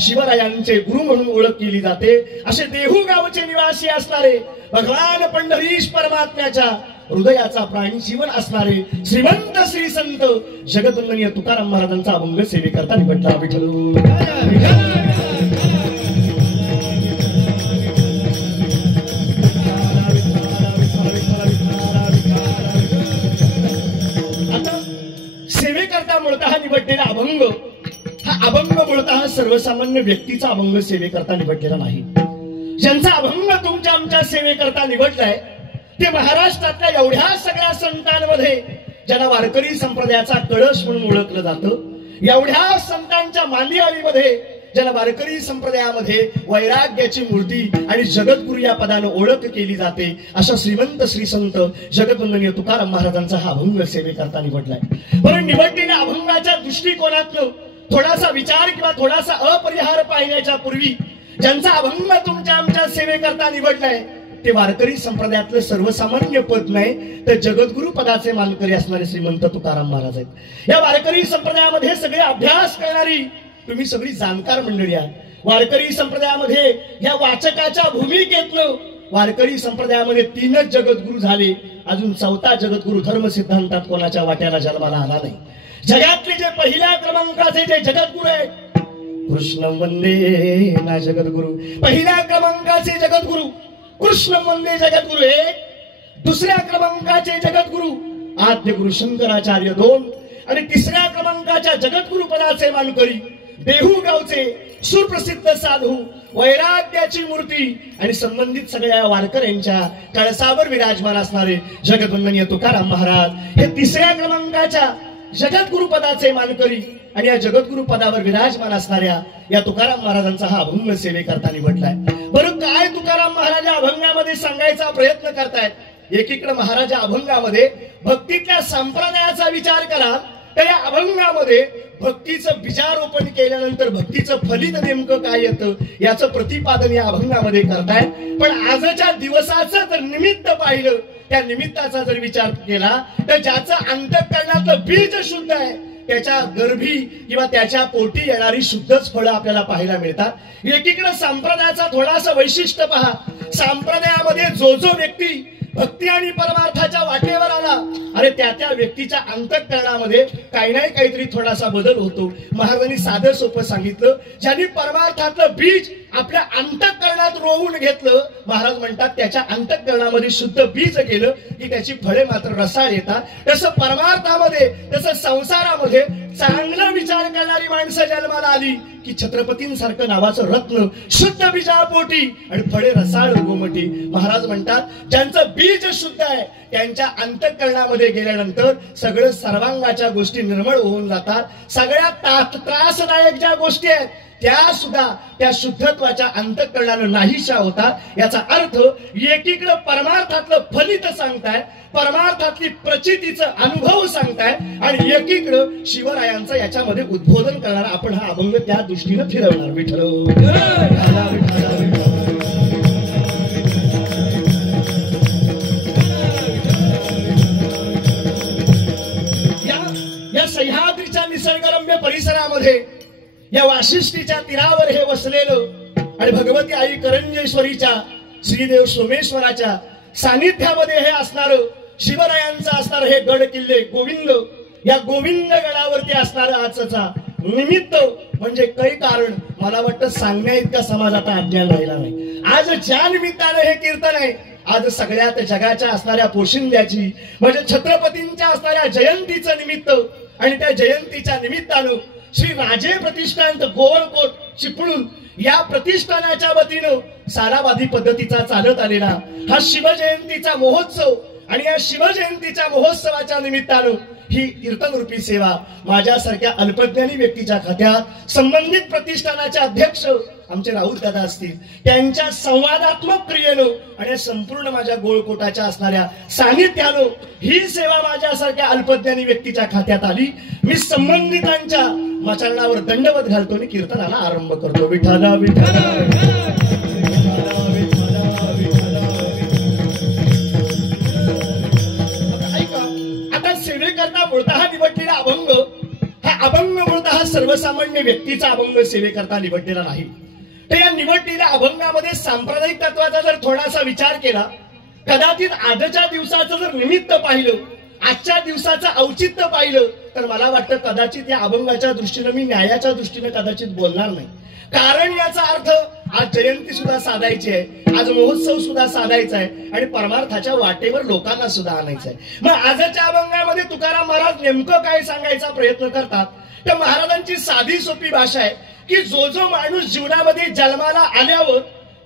शिवरायांचे गुरु म्हणून ओळख केली जाते। असे देहू गावचे निवासी असणारे भगवान पंढरीश परमात्म्याच्या हृदयाचा प्राणी जीवन असणारे श्रीमंत श्री संत जगद्वंदनीय तुकाराम महाराजांचा अभंग सेवेकरता निवडला विठ्ठल। आता सेवेकरता मूळतः निवडलेला अभंग हा अभंग मूळतः सर्वसामान्य व्यक्तीचा अभंग सेवेकरता निवडलेला नाही। ज्यांचा अभंग तुमच्या आमच्या सेवेकरता निवडलाय ते महाराष्ट्रातल्या एवढ्या सगळ्या संतांमध्ये ज्यांना वारकरी संप्रदायाचा कळस म्हणून ओळखलं जातं, एवढ्या संतांच्या मांदियाळीमध्ये ज्यांना वारकरी संप्रदायामध्ये वैराग्याची मूर्ती आणि जगद्गुरु या पदाने ओळख केली जाते, अशा श्रीमंत श्री संत जगद्वंदनीय तुकाराम महाराजांचा हा अभंग सेवेकरता निवडलाय। पण निवडलेल्या अभंगाच्या दृष्टिकोनातून थोडासा विचार किंवा थोडासा अपरिहार पाहण्याच्या पूर्वी ज्यांचा अभंग तुमच्या आमच्या सेवेकरता निवडलाय ते वारकरी संप्रदायातलं सर्वसामान्य पद नाही तर जगद्गुरु पदाचे मानकरी असणारे श्रीमंत तुकाराम महाराज आहेत। या वारकरी संप्रदायामध्ये सगळे अभ्यास करणारी तुम्ही सगळी जाणकार मंडळी आहात। वारकरी संप्रदायामध्ये या वाचकाच्या भूमिकेतनं वारकरी संप्रदायामध्ये 3च जगद्गुरु झाले, अजून 4था जगद्गुरु धर्म सिद्धांतात कोणाच्या वाट्याला जन्माला आला नाही। जगातले जे पहिल्या क्रमांकाचे जे जगद्गुरु आहेत कृष्ण वंदे ना जगद्गुरु, पहिल्या क्रमांकाचे जगद्गुरु कृष्ण वंदे जगद्गुरु एक, दुसऱ्या क्रमांकाचे जगद्गुरु आद्य गुरु शंकराचार्य 2 आणि तिसऱ्या क्रमांकाच्या जगद्गुरु पदाचे मानकरी देहू गावचे सुप्रसिद्ध साधू वैराग्याची मूर्ती आणि संबंधित सगळ्या वारकऱ्यांच्या कळसावर विराजमान असणारे जगद्वंदनीय तुकाराम महाराज हे तिसऱ्या क्रमांकाच्या जगद्गुरु पदाचे मानकरी आणि या जगद्गुरु पदावर विराजमान असणाऱ्या या तुकाराम महाराजांचा हा अभंग सेवेकरता निवडलाय। बरं काय तुकाराम महाराज अभंगामध्ये सांगायचा प्रयत्न करतायत? एकीकडे महाराज अभंगामध्ये भक्तीतल्या संप्रदायाचा विचार करा तर या अभंगामध्ये भक्तीचं बीजारोपण केल्यानंतर भक्तीचं फलित नेमकं काय येतं याचं प्रतिपादन या अभंगामध्ये करतायत। पण आजच्या दिवसाचं जर निमित्त पाहिलं, त्या निमित्ताचा जर विचार केला तर ज्याचं अंतःकरणातलं बीज शुद्ध आहे त्याच्या गर्भी किंवा त्याच्या पोटी येणारी शुद्धच फळं आपल्याला पाहायला मिळतात। एकीकडे संप्रदायाचा थोडासा वैशिष्ट्य पहा, संप्रदायामध्ये जो व्यक्ती भक्ती आणि परमार्थाच्या वाटेवर आला अरे त्या व्यक्तीच्या अंतःकरणामध्ये काही नाही काहीतरी थोडासा बदल होतो। महाराजांनी साधं सोपं सांगितलं, ज्यांनी परमार्थातलं बीज आपल्या अंतःकरणात रोवून घेतलं, महाराज म्हणतात त्याच्या अंतःकरणामध्ये शुद्ध बीज गेलं की त्याची फळे मात्र रसाळ येतात। तसं परमार्थामध्ये तसं संसारामध्ये चांगला विचार करणारी माणसं जन्माला आली की छत्रपतींसारखं नावाचं रत्न शुद्ध बीजापोटी आणि फळे रसाळ गोमटी। महाराज म्हणतात ज्यांचं बीज शुद्ध आहे त्यांच्या अंतःकरणामध्ये गेल्यानंतर सगळं सर्वांगाच्या गोष्टी निर्मळ होऊन जातात। सगळ्यात त्रासदायक ज्या गोष्टी आहेत त्या सुद्धा त्या शुद्धत्वाच्या अंतःकरणानं नाहीशा होतात। याचा अर्थ एकीकडे परमार्थातलं फलित सांगताय, परमार्थातली प्रचितीचा अनुभव सांगताय आणि एकीकडे शिवरायांचं याच्यामध्ये उद्बोधन करणार आपण हा अभंग त्या दृष्टीने फिरवणार विठ्ठल। या सह्याद्रीच्या निसर्गरम्य परिसरामध्ये या वाशिष्ठीच्या तीरावर हे वसलेलं आणि भगवती आई करंजेश्वरीच्या श्रीदेव सोमेश्वराच्या सानिध्यामध्ये हे असणारं शिवरायांचं असणार हे गड किल्ले गोविंद, या गोविंद गडावरती असणारं आजचा निमित्त म्हणजे काही कारण मला वाटतं सांगण्या इतका समाज आता अज्ञान राहिला नाही। आज ज्या निमित्ताने हे कीर्तन आहे आज सगळ्यात जगाच्या असणाऱ्या पोशिंद्याची म्हणजे छत्रपतींच्या असणाऱ्या जयंतीचं निमित्त आणि त्या जयंतीच्या निमित्तानं श्री राजे प्रतिष्ठान गोवळकोट चिपळूण या प्रतिष्ठानाच्या वतीनं सारावादी पद्धतीचा चालत आलेला हा शिवजयंतीचा महोत्सव आणि या शिवजयंतीच्या महोत्सवाच्या निमित्तानं ही कीर्तनरूपी सेवा माझ्यासारख्या अल्पज्ञानी व्यक्तीच्या खात्यात संबंधित प्रतिष्ठानाचे अध्यक्ष आमचे राहुल दादा असतील त्यांच्या संवादात्मक क्रियेनं आणि संपूर्ण माझ्या गोळकोटाच्या असणाऱ्या सानिध्यानं ही सेवा माझ्यासारख्या अल्पज्ञानी व्यक्तीच्या खात्यात आली। मी संबंधितांच्या मचारणावर दंडवत घालतो आणि कीर्तनाला आरंभ करतो। विठ्ठला विठ्ठला ऐका, आता सेवेकरता मूळतः निवडलेला अभंग हा अभंग मूळतः हा सर्वसामान्य व्यक्तीचा अभंग सेवेकरता निवडलेला नाही. तर या निवडलेल्या अभंगामध्ये सांप्रदायिक तत्वाचा जर थोडासा विचार केला, कदाचित आजच्या दिवसाचं जर निमित्त पाहिलं, आजच्या दिवसाचं औचित्य पाहिलं, तर मला वाटतं कदाचित या अभंगाच्या दृष्टीनं मी न्यायाच्या दृष्टीनं कदाचित बोलणार नाही. कारण याचा अर्थ आज जयंती सुद्धा साधायची आहे, आज महोत्सव सुद्धा साधायचा आहे आणि परमार्थाच्या वाटेवर लोकांना सुद्धा आणायचं आहे. मग आजच्या अभंगामध्ये तुकाराम महाराज नेमकं काय सांगायचा प्रयत्न करतात, तर महाराजांची साधी सोपी भाषा आहे की जो माणूस जीवनामध्ये जन्माला आल्यावर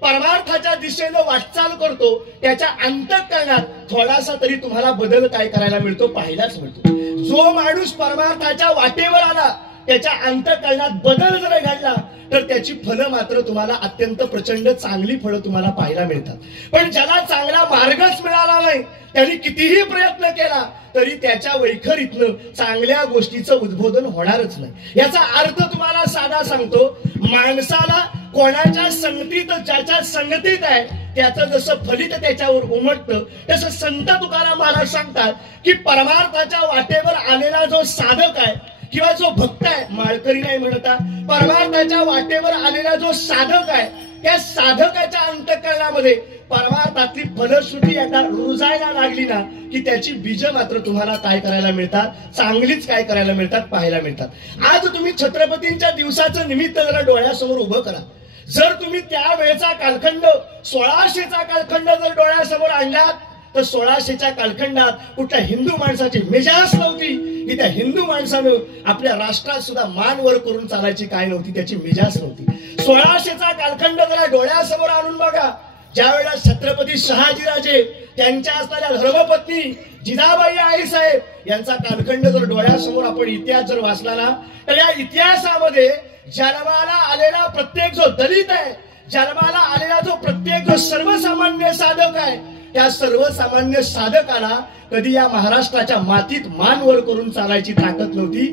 परमार्थाच्या दिशेनं वाटचाल करतो, त्याच्या अंतःकरणात थोडासा तरी तुम्हाला बदल काय करायला मिळतो, पाहायलाच मिळतो. जो माणूस परमार्थाच्या वाटेवर आला, त्याच्या अंतःकरणात बदल जर घडला, तर त्याची फळं मात्र तुम्हाला अत्यंत प्रचंड चांगली फळं तुम्हाला पाहायला मिळतात. पण ज्याला चांगला मार्गच मिळाला नाही, त्यांनी कितीही प्रयत्न केला तरी त्याच्या वैखरीतनं चांगल्या गोष्टीचं उद्बोधन होणारच नाही. याचा अर्थ तुम्हाला साधा सांगतो, माणसाला कोणाच्या संगतीत, ज्याच्या संगतीत आहे त्याचं जसं फलित त्याच्यावर उमटतं, तसं संत तुकाराम महाराज सांगतात की परमार्थाच्या वाटेवर आलेला जो साधक आहे किंवा जो भक्त आहे, माळकरी नाही म्हणता, परमार्थाच्या वाटेवर आलेला जो साधक आहे, त्या साधकाच्या अंतःकरणामध्ये परमार्थातली फलश्रुती एकदा रुजायला लागली ना, की त्याची बीज मात्र तुम्हाला काय करायला मिळतात, चांगलीच काय करायला मिळतात, पाहायला मिळतात. आज तुम्ही छत्रपतींच्या दिवसाचं निमित्त जरा डोळ्यासमोर उभं करा. जर तुम्ही त्यावेळेचा कालखंड 1600चा कालखंड जर डोळ्यासमोर आणलात, तर 1600च्या कालखंडात कुठल्या हिंदू माणसाची मेजाज नव्हती की त्या हिंदू माणसानं आपल्या राष्ट्रात सुद्धा मान वर करून चालायची काय नव्हती, त्याची मेजाज नव्हती. 1600चा कालखंड जरा डोळ्यासमोर आणून बघा. ज्या वेळेला छत्रपती शहाजीराजे त्यांच्या असणाऱ्या धर्मपत्नी जिजाबाई आईसाहेब यांचा कालखंड जर डोळ्यासमोर आपण इतिहास जर वाचला ना, तर या इतिहासामध्ये जन्माला आलेला प्रत्येक जो दलित आहे, जन्माला आलेला जो प्रत्येक जो सर्वसामान्य साधक आहे, त्या सर्वसामान्य साधकाला कधी या महाराष्ट्राच्या मातीत मान वर करून चालायची ताकद नव्हती.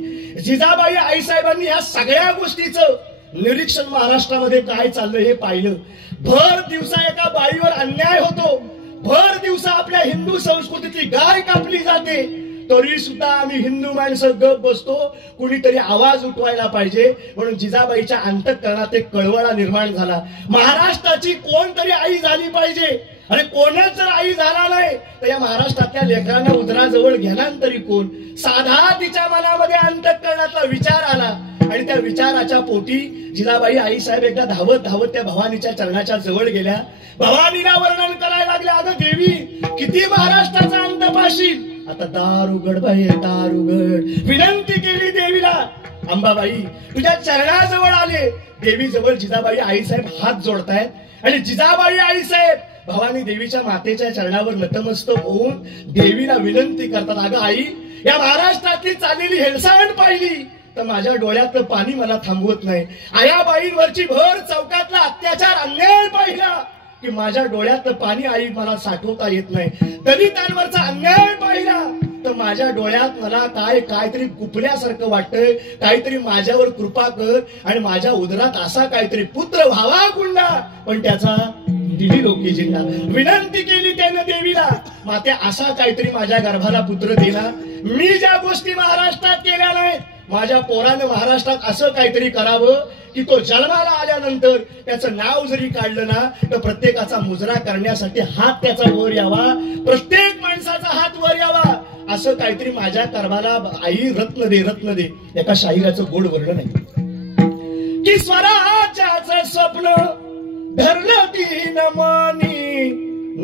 जिजाबाई आईसाहेबांनी या सगळ्या गोष्टीचं निरीक्षण महाराष्ट्रामध्ये काय चाललं हे पाहिलं. भर दिवसा एका बाईवर अन्याय होतो, भर दिवसा आपल्या हिंदू संस्कृतीतली गाय कापली जाते, तरी सुद्धा आम्ही हिंदू माणसं गप बसतो, कुणीतरी आवाज उठवायला पाहिजे. म्हणून जिजाबाईच्या अंतःकरणात एक कळवळा निर्माण झाला. महाराष्ट्राची कोणतरी आई झाली पाहिजे, आणि कोणच जर आई झाला नाही तर या महाराष्ट्रातल्या लेकरांना उदराजवळ घेणार तरी कोण. साधा तिच्या मनामध्ये अंतःकरणातला विचार आला आणि त्या विचाराच्या पोटी जिजाबाई आईसाहेब एकदा धावत धावत त्या भवानीच्या चरणाच्या जवळ गेल्या. भवानीला वर्णन करायला लागल्या, अगं देवी, किती महाराष्ट्राचा अंत पाशील, आता दार उघड बाई, दार उघड. विनंती केली देवीला, अंबाबाई तुझ्या चरणाजवळ आले. देवी जवळ जिजाबाई आईसाहेब हात जोडतायत आणि जिजाबाई आईसाहेब भवानी देवीच्या मातेच्या चरणावर नतमस्तक होऊन देवीला विनंती करतात, अगं आई, या महाराष्ट्रातली चाललेली हेळसांड पाहिली तर माझ्या डोळ्यातलं पाणी मला थांबवत नाही. आयाबाईंवरची भर चौकातला अत्याचार अन्याय पाहिला की माझ्या डोळ्यातलं पाणी आई मला साठवता येत नाही. दलितांवरचा अन्याय पाहिला तर माझ्या डोळ्यात मला काहीतरी गुपल्यासारखं वाटतंय. काहीतरी माझ्यावर कृपा कर आणि माझ्या उदरात असा काहीतरी पुत्र व्हावा गुंडा, पण त्याचा दिली लोकी जिंदा. विनंती केली त्यानं देवीला, माते असा काहीतरी माझ्या गर्भाला पुत्र देना. मी ज्या गोष्टी महाराष्ट्रात केल्या नाहीत, माझ्या पोरानं महाराष्ट्रात असं काहीतरी करावं की तो जन्माला आल्यानंतर त्याचं नाव जरी काढलं ना, तर प्रत्येकाचा मुजरा करण्यासाठी हात त्याचा वर यावा, प्रत्येक माणसाचा हात वर यावा, असं काहीतरी माझ्या गर्भाला आई रत्न दे, रत्न दे. एका शाहिराचं गोड वर्णन आहे की स्वराज्याचं स्वप्न धरलं तीन मनी,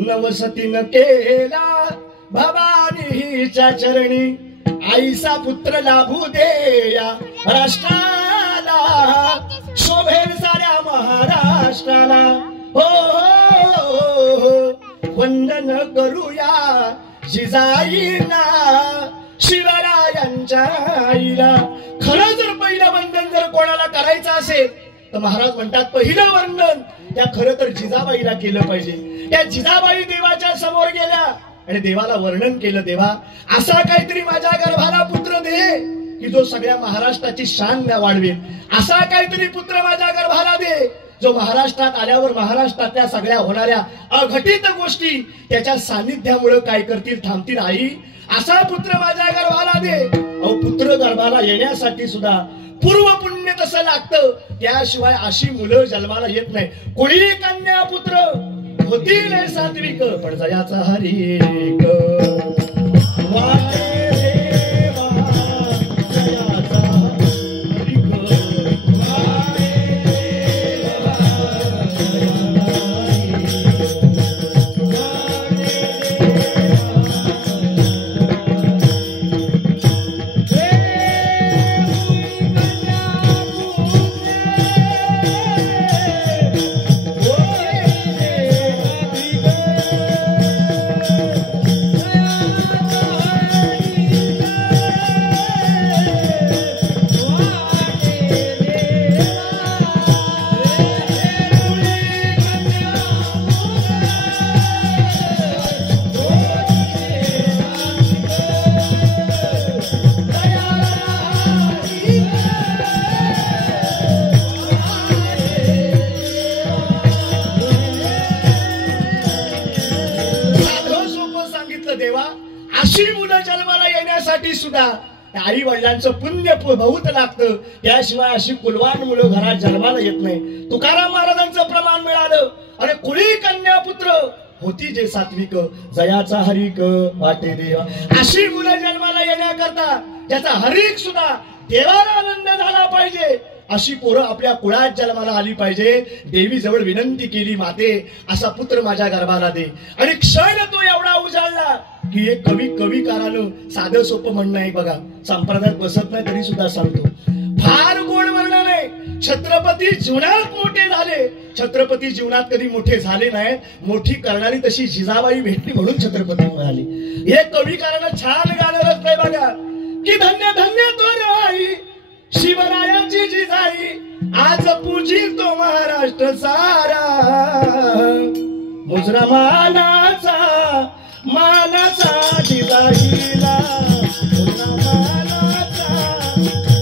नवसतीनं केला भवानीच्या चरणी, आईचा पुत्र लाभू दे या राष्ट्राला, शोभेल साऱ्या महाराष्ट्राला. हो हो हो, वंदन करूया जिजाईना, शिवरायांच्या आईला. खरं जर पहिलं वंदन जर कोणाला करायचं असेल तर महाराज म्हणतात पहिलं वंदन त्या खरं तर जिजाबाईला केलं पाहिजे. त्या जिजाबाई देवाच्या समोर गेल्या आणि देवाला वर्णन केलं, देवा असा काहीतरी माझ्या गर्भाला पुत्र दे की जो सगळ्या महाराष्ट्राची शान वाढवेल. असा काहीतरी पुत्र माझ्या गर्भाला दे जो महाराष्ट्रात आल्यावर महाराष्ट्रातल्या सगळ्या होणाऱ्या अघटित गोष्टी त्याच्या सानिध्यामुळे काय करतील, थांबतील. आई असा पुत्र माझ्या गर्भाला दे. अहो पुत्र गर्भाला येण्यासाठी सुद्धा पूर्व पुण्य तसं लागतं, त्याशिवाय अशी मुलं जन्माला येत नाही. कुळी कन्या पुत्र होतील सात्विक, पण जयाचा हरिक सुद्धा आई वडिलांचं पुण्य बहुत लागतं, त्याशिवाय अशी कुलवान मुलं घरात जन्माला येत नाही. तुकाराम महाराजांचं प्रमाण मिळालं. अरे कुळी कन्या पुत्र होती जे सात्विक, जयाचा हरिक वाटे देवा. अशी मुलं जन्माला येण्याकरता ज्याचा हरिक सुद्धा देवाला आनंद झाला पाहिजे, अशी पोरं आपल्या कुळात जन्माला आली पाहिजे. देवी जवळ विनंती केली, माते असा पुत्र माझ्या गर्भाला दे. आणि क्षण तो एवढा उजाळला की एक कविकारानं साधं सोपं म्हणणं आहे बघा, संप्रदायात बसत नाही तरी सुद्धा सांगतो. फार गोड वर्णन आहे. छत्रपती जीवनात मोठे झाले, छत्रपती जीवनात कधी मोठे झाले नाही, मोठी करणारी तशी जिजाबाई भेटली म्हणून छत्रपती मिळाली. हे कविकारानं छान गाणं रचलंय बघा की धन्य धन्य तोर आई शिवरायाची जिजाई, आज पूजी तो महाराष्ट्र सारा. मुजरा मानाचा मानाचा जिजाईला, मुजरा मानाचा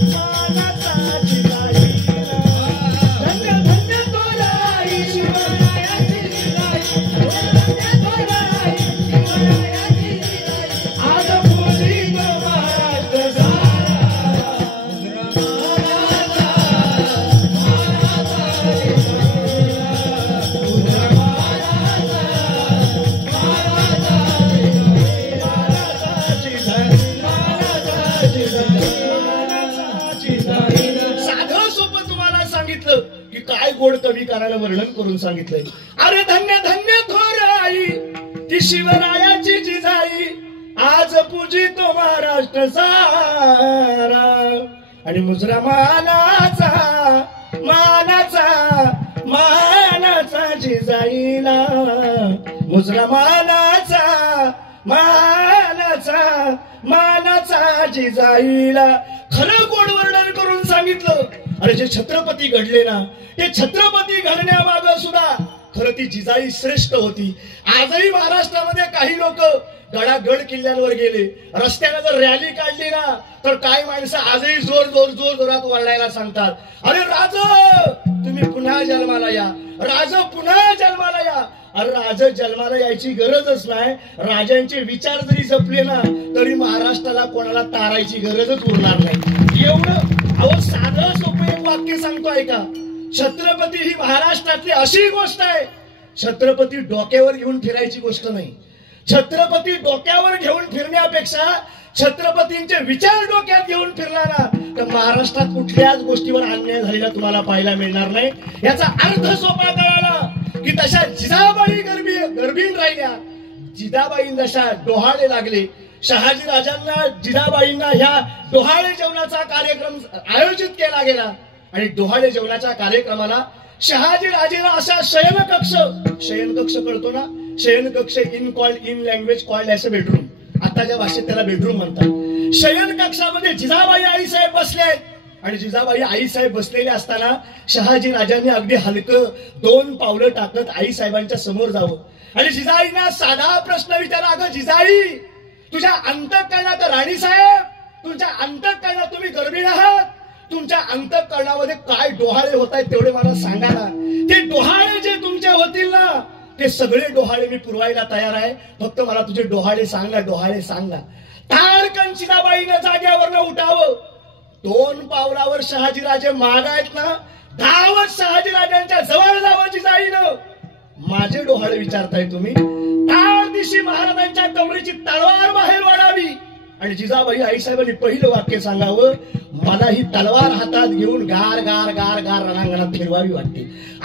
मानाचा जिजाईला. धन्य धन्य तोर आई शिवरायाची जिजाई, धन्य तोर आई शिवरायाची जिजाई, आज पूजी तो महाराष्ट्र सारा. गोड कविकाराला वर्णन करून सांगितलंय. अरे धन्य धन्य थोर आई ती शिवरायाची जिजाई, आज पूजी तो महाराष्ट्र सारा. आणि मुजरा मानाचा मानाचा मानाचा जिजाईला, मुजरा मानाचा मानाचा मानाचा जिजाईला. खरं गोड वर्णन करून सांगितलं. अरे जे छत्रपती घडले ना, ते छत्रपती घडण्यामागं सुद्धा खरं ती जिजाई श्रेष्ठ होती. आजही महाराष्ट्रामध्ये काही लोक गडागड किल्ल्यांवर गेले, रस्त्याने जर रॅली काढली ना तर काही माणसं आजही जोर जोर जोर जोरात वरडायला सांगतात, अरे राज तुम्ही पुन्हा जन्माला या, राज पुन्हा जन्माला या. अरे राज जन्माला यायची गरजच नाही. राजांचे विचार जरी जपले ना तरी महाराष्ट्राला कोणाला तारायची गरजच उरणार नाही. एवढं अहो साधं सोपं एक वाक्य सांगतो ऐका. छत्रपती ही महाराष्ट्रातली अशी गोष्ट आहे, छत्रपती डोक्यावर घेऊन फिरायची गोष्ट नाही. छत्रपती डोक्यावर घेऊन फिरण्यापेक्षा छत्रपतींचे विचार डोक्यात घेऊन फिरला ना तर महाराष्ट्रात कुठल्याच गोष्टीवर अन्याय झालेला तुम्हाला पाहायला मिळणार नाही. याचा अर्थ सोपा कळाला की तशा जिजाबाई गर्भीण राहिल्या, जिजाबाई जशा डोहाळे लागले, शहाजी राजांना जिजाबाईंना ह्या डोहाळे जेवणाचा कार्यक्रम आयोजित केला गेला. आणि डोहाळे जेवणाच्या कार्यक्रमाला शहाजी राजेला असा शयनकक्ष कळतो ना, शयनकक्ष in language called as a bedroom, आताच्या भाषेत त्याला बेडरूम म्हणतात. शयन कक्षामध्ये जिजाबाई आईसाहेब बसले आणि जिजाबाई आईसाहेब बसलेले असताना शहाजी राजांनी अगदी हलकं 2 पावलं टाकत आईसाहेबांच्या समोर जावं आणि जिजाईंना साधा प्रश्न विचारला, अगं जिजाई तुझ्या अंतःकरणात राणीसाहेब तुमच्या अंतःकरणात तुम्ही गर्भीण आहात, तुमच्या अंतःकरणामध्ये काय डोहाळे होत आहेत तेवढे मला सांगा ना. ते डोहाळे जे तुमच्या होतील ना ते सगळे डोहाळे मी पुरवायला तयार आहे, फक्त मला तुझे डोहाळे सांग ना, डोहाळे सांग ना. तारकन जिजाबाईनं जाग्यावरनं उठावं. 2 पावलावर शहाजीराजे मागायत ना, धावत शहाजीराजांच्या जवळ जावं जिजाईनं. माझे डोहाळे विचारताय तुम्ही. तार दिशी महाराजांच्या कमरेची तलवार बाहेर वाढावी आणि जिजाबाई आईसाहेबांनी पहिलं वाक्य सांगावं, मला ही तलवार हातात घेऊन गार गार गार गार रणांगणात फिरवावी वाटते.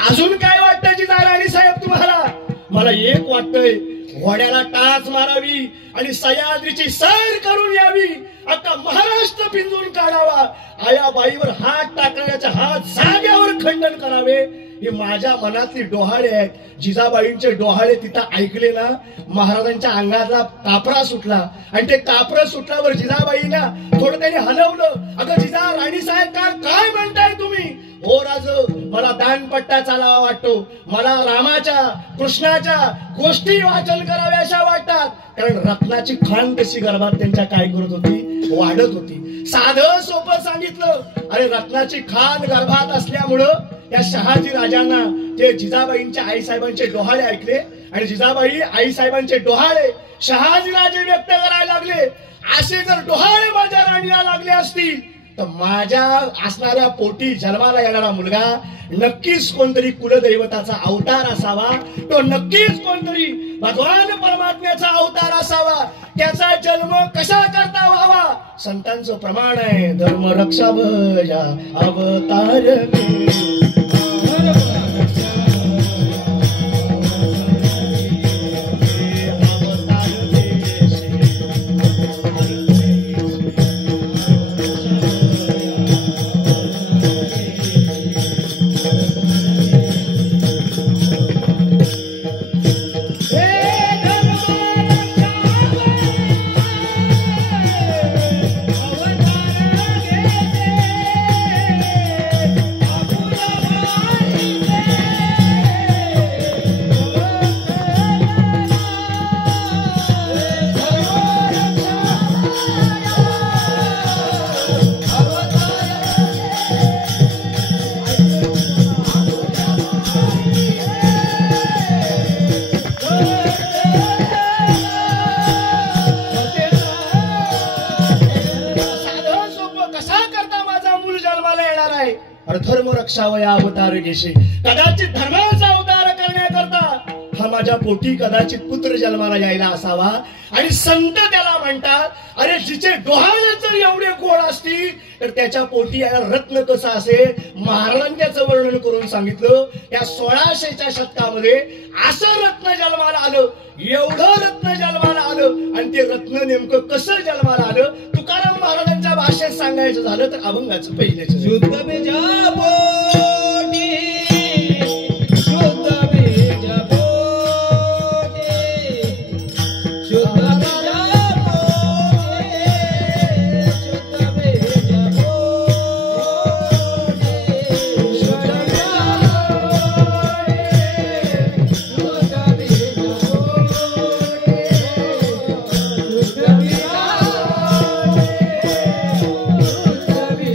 अजून काय वाटतं जिजा राणी साहेब तुम्हाला? मला एक वाटतंय, घोड्याला टाच मारावी आणि सह्याद्रीची सैर करून यावी, अख्खा महाराष्ट्र पिंजून काढावा, आयाबाईवर हात टाकण्याच्या हात जाग्यावर खंडन करावे. हे माझ्या मनातली डोहाळे आहेत. जिजाबाईंचे डोहाळे तिथं ऐकले ना, महाराजांच्या अंगातला कापरा सुटला आणि ते कापरं सुटल्यावर जिजाबाईंना थोडं त्यांनी हलवलं. अगं जिजा राणी साहेब काय म्हणताय तुम्ही? हो राज, मला दानपट्टा चालावा वाटतो, मला रामाच्या कृष्णाच्या गोष्टी वाचन कराव्याशा वाटतात. कारण रत्नाची खान कशी गर्भात त्यांच्या काय करत होती, वाढत होती. साधं सोपं सांगितलं, अरे रत्नाची खान गर्भात असल्यामुळं त्या शहाजी राजांना ते जिजाबाईंच्या आईसाहेबांचे डोहाळे ऐकले आणि जिजाबाई आईसाहेबांचे डोहाळे शहाजी राजे व्यक्त करायला लागले. असे जर डोहाळे माझ्या राणीला लागले असतील तर माझ्या असणाऱ्या पोटी जन्माला येणारा मुलगा नक्कीच कोणतरी कुलदैवताचा अवतार असावा, तो नक्कीच कोणतरी भगवान परमात्म्याचा अवतार असावा. त्याचा जन्म कशा करता व्हावा? संतांचं प्रमाण आहे, धर्म रक्षा भया अवतार धर्म रक्षावया अवतार घेशे. कदाचित धर्माचा अवतार करण्याकरता हा माझ्या पोटी कदाचित पुत्र जन्माला यायला असावा. आणि संत त्याला म्हणतात, अरे जिचे डोहाळे जर एवढे गोड असतील तर त्याच्या पोटी रत्न कसं असेल. महाराजांनी त्याचं वर्णन करून सांगितलं. त्या 1600च्या शतकामध्ये असं रत्न जन्माला आलं, एवढं रत्न जन्माला आलं. आणि ते रत्न नेमकं कसं जन्माला आलं, तुकाराम महाराजांच्या भाषेत सांगायचं झालं तर अभंगाचं पहिलेच शुद्ध बीजा पोटी, शुद्ध बीजा पोटी, शुद्ध बीजा पोटी, शुद्ध बीजा पोटी, शुद्ध बीजा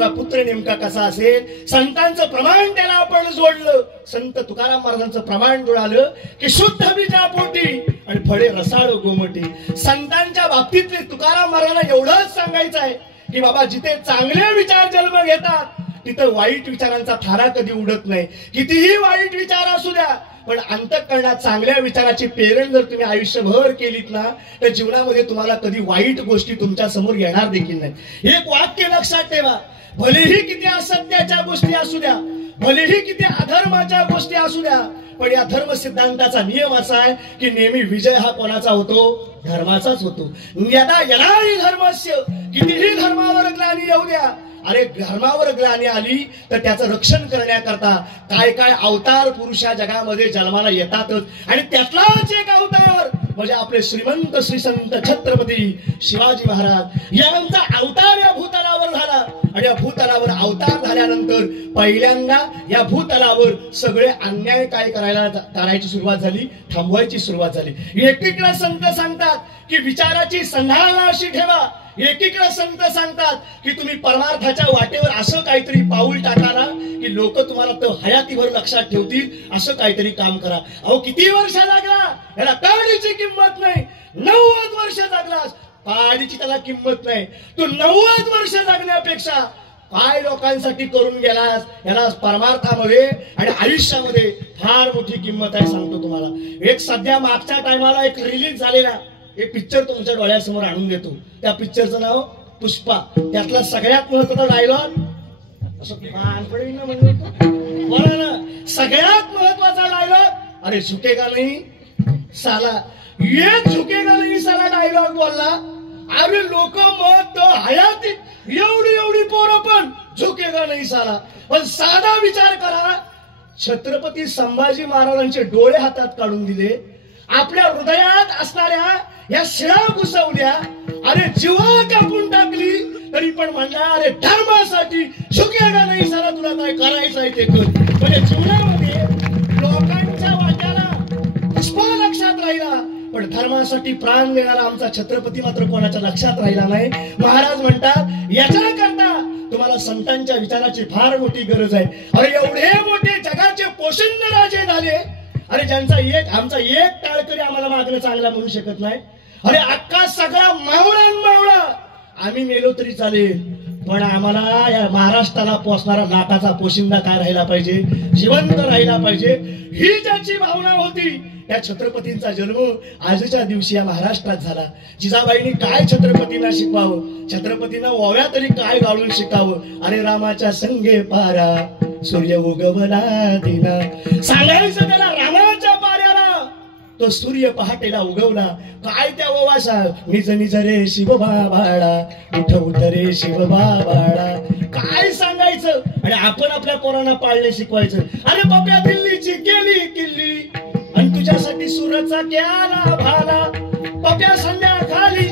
करणारा पुत्र नेमका कसा असेल. संतांचं प्रमाण त्याला आपण जोडलं. संत तुकाराम महाराजांचं प्रमाण जुळालं की शुद्ध बीजा पोटी आणि फळे रसाळ गोमटी. संतांच्या बाबतीतले तुकाराम महाराजांना एवढंच सांगायचं आहे की बाबा जिथे चांगले विचार जन्म घेतात तिथं वाईट विचारांचा थारा कधी उडत नाही. कितीही वाईट विचार असू द्या पण अंतःकरणात चांगल्या विचाराची पेरण जर तुम्ही आयुष्यभर केलीत ना तर जीवनामध्ये तुम्हाला कधी वाईट गोष्टी तुमच्या समोर येणार देखील नाही. एक वाक्य लक्षात ठेवा. भलेही किती असत्याच्या गोष्टी असू द्या, भलेही किती अधर्माच्या गोष्टी असू द्या, पण या धर्म सिद्धांताचा नियम असा आहे की नेहमी विजय हा कोणाचा होतो? धर्माचाच होतो. यदा यदाही धर्मस्य, कितीही धर्मावर ग्लानी येऊ द्या, अरे धर्मावर ग्लानी आली तर त्याचं रक्षण करण्याकरता काय काय अवतार पुरुष या जगामध्ये जन्माला येतातच. आणि त्यातलाच एक अवतार म्हणजे आपले श्रीमंत श्री संत छत्रपती शिवाजी महाराज यांचा अवतार या भूतलावर झाला. आणि या भूतलावर अवतार झाल्यानंतर पहिल्यांदा या भूतलावर सगळे अन्याय काय करायची सुरुवात झाली, थांबवायची सुरुवात झाली. एकीकडे संत सांगतात की विचाराची संधारणा अशी ठेवा, एकीकडे संत सांगतात की तुम्ही परमार्थाच्या वाटेवर असं काहीतरी पाऊल टाकाला की लोक तुम्हाला तो हयातीभर लक्षात ठेवतील, असं काहीतरी काम करा. अहो किती वर्ष लागला याला काडीची किंमत नाही. 90 वर्ष लागलास, काडीची त्याला किंमत नाही. तू 90 वर्ष जगण्यापेक्षा काय लोकांसाठी करून गेलास याला परमार्थामध्ये आणि आयुष्यामध्ये फार मोठी किंमत आहे. सांगतो तुम्हाला, एक सध्या मागच्या टायमाला एक रिलीज झालेला एक पिक्चर तुमच्या डोळ्यासमोर आणून देतो. त्या पिक्चरचं नाव पुष्पा. त्यातला सगळ्यात महत्त्वाचा डायलॉग असं बोला ना, सगळ्यात महत्त्वाचा डायलॉग, अरे झुकेगा नाही साला, ये झुकेगा नाही साला डायलॉग बोलला. अरे लोक मत हयाती एवढी एवढी पोरं पण झुकेगा नाही साला. पण साधा विचार करा, छत्रपती संभाजी महाराजांचे डोळे हातात काढून दिले, आपल्या हृदयात असणाऱ्या या शिळा घुसवल्या, अरे जीवा कापून टाकली, तरी पण म्हणला अरे धर्मासाठी झुकेगा नाही साला, तुला काय करायचं आहे ते कर. म्हणजे जीवनामध्ये लोकांच्या वाट्याला पुष्पा लक्षात राहिला पण धर्मासाठी प्राण देणारा आमचा छत्रपती मात्र कोणाच्या लक्षात राहिला नाही. महाराज म्हणतात याच्याकरता तुम्हाला संतांच्या विचाराची फार मोठी गरज आहे. अरे एवढे मोठे जगाचे पोशिंदे राजे झाले, अरे ज्यांचा आमचा एक टाळकरी आम्हाला मागणं चांगला म्हणू शकत नाही. अरे अख्खा सगळा मावळा आम्ही मेलो तरी चालेल, पण आम्हाला या महाराष्ट्राला पोचणारा नाटाचा पोशिंदा काय राहिला पाहिजे, जिवंत राहिला पाहिजे. ही ज्याची भावना होती त्या छत्रपतींचा जन्म आजच्या दिवशी या महाराष्ट्रात झाला. जिजाबाईंनी काय छत्रपतींना शिकवावं, छत्रपतींना ओव्या तरी काय गाळून शिकावं. अरे रामाच्या संगे पारा सूर्य उगवला दिना, सांगायचं त्याला रामाच्या पाऱ्याला तो सूर्य पहाटेला उगवला. काय त्या ओवासा, निज निज रे शिवबाबाळा, उठ उठ रे शिवबाबाळा, काय सांगायचं. आणि आपण आपल्या पोरांना पाळणे शिकवायचं. अरे बाप्या दिल्लीची गेली किल्ली आणि तुझ्यासाठी सुरचा केला भाला, पप्या संध्याकाळी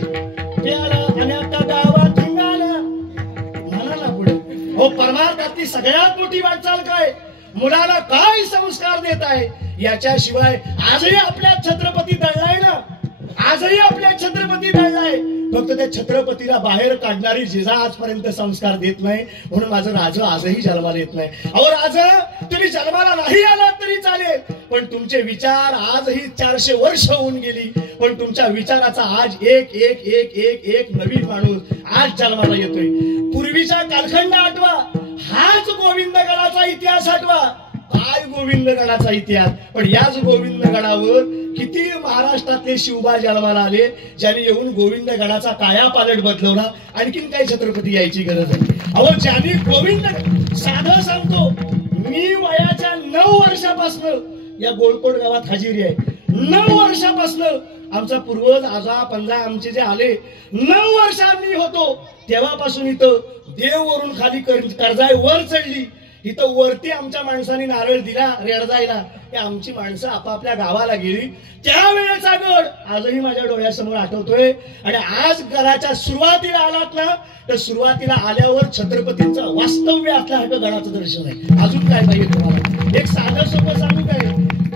प्याला आणि आता गावात हिंगाला. म्हणा ना पुढे, हो परमार्थातली सगळ्यात मोठी वाटचाल काय, मुलाला काय संस्कार देत आहे याच्याशिवाय. आजही आपल्या छत्रपती दळलाय ना, आजही आपल्या छत्रपती दळलाय, फक्त त्या छत्रपतीला बाहेर काढणारी जिजा आजपर्यंत संस्कार देत नाही. म्हणून माझं राज आजही जन्माला येत नाही. अहो राज, तुम्ही जन्माला नाही आलात तरी चालेल, पण तुमचे विचार आजही 400 वर्ष होऊन गेली, पण तुमच्या विचाराचा आज एक एक एक एक एक नवीन माणूस आज जन्माला येतोय. पूर्वीचा कालखंड आठवा, हाच गोविंदगडाचा इतिहास आठवा. काय गोविंदगडाचा इतिहास, पण याच गोविंदगडावर किती महाराष्ट्रातले शिवबा जन्माला आले, ज्यांनी येऊन गोविंदगडाचा कायापालट बदलवला. आणखीन काही छत्रपती यायची गरज आहे. अहो ज्यांनी गोविंद, साधं सांगतो, मी वयाच्या 9 वर्षापासून या गोलकोट गावात हजेरी आहे. 9 वर्षापासून आमचा पूर्वज आजा पंजा आमचे जे आले, 9 वर्षांनी होतो तेव्हापासून इथं देव वरून खाली कर्जाय वर चढली. इथं वरती आमच्या माणसांनी नारळ दिला रेडजायला, की आमची माणसं आपापल्या गावाला गेली. त्यावेळेचा गड आजही माझ्या डोळ्यासमोर आठवतोय. आणि आज गडाच्या सुरुवातीला आलात ना, तर सुरुवातीला आल्यावर छत्रपतींचं वास्तव्य असल्यासारखं गडाचं दर्शन आहे. अजून काय पाहिजे तुम्हाला? एक साधं सोपं सांगू काय,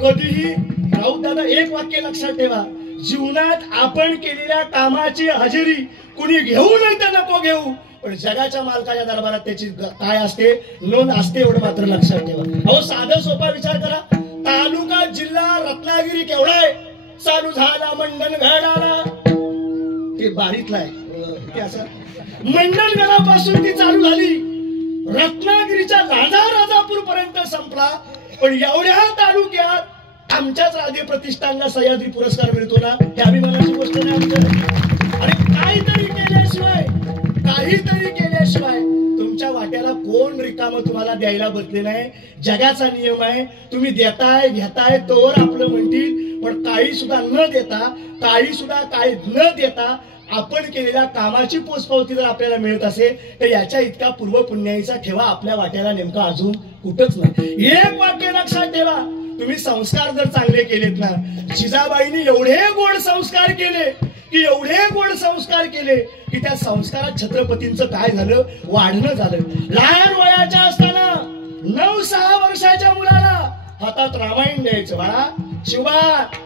कधीही राऊत दादा एक वाक्य लक्षात ठेवा, जीवनात आपण केलेल्या कामाची हजेरी कुणी घेऊ नाही तर नको घेऊ, पण जगाच्या मालकाच्या दरबारात त्याची काय असते, नोंद असते, एवढं मात्र लक्षात ठेवा. अहो साधा सोपा विचार करा, तालुका जिल्हा रत्नागिरी केवढा आहे, चालू झाला मंडणगडाला, ते बारीतला आहे ते असं, मंडणगडापासून ती चालू झाली, रत्नागिरीच्या लांजा राजापूर पर्यंत संपला. पण एवढ्या तालुक्यात आमच्याच राधे प्रतिष्ठानला सह्याद्री पुरस्कार मिळतो ना, ही अभिमानाची गोष्ट नाही आमच्या. अरे काहीतरी केल्याशिवाय तुमच्या वाट्याला कोण रिकाम तुम्हाला द्यायला बसले नाही. जगाचा नियम आहे, तुम्ही देताय घेताय तोवर आपलं म्हणतील, पण काही सुद्धा न देता आपण केलेल्या कामाची पोचपावती जर आपल्याला मिळत असेल तर याच्या इतका पूर्व पुण्याईचा ठेवा आपल्या वाट्याला नेमका अजून कुठंच नाही. एक वाक्य लक्षात ठेवा, तुम्ही संस्कार जर चांगले केलेत ना, जिजाबाईंनी एवढे गोड संस्कार केले की त्या संस्कारात छत्रपतींचं काय झालं, वाढणं झालं. लहान वयाच्या असताना 9-6 वर्षाच्या मुलाला हातात रामायण द्यायचं, बाळा शिवा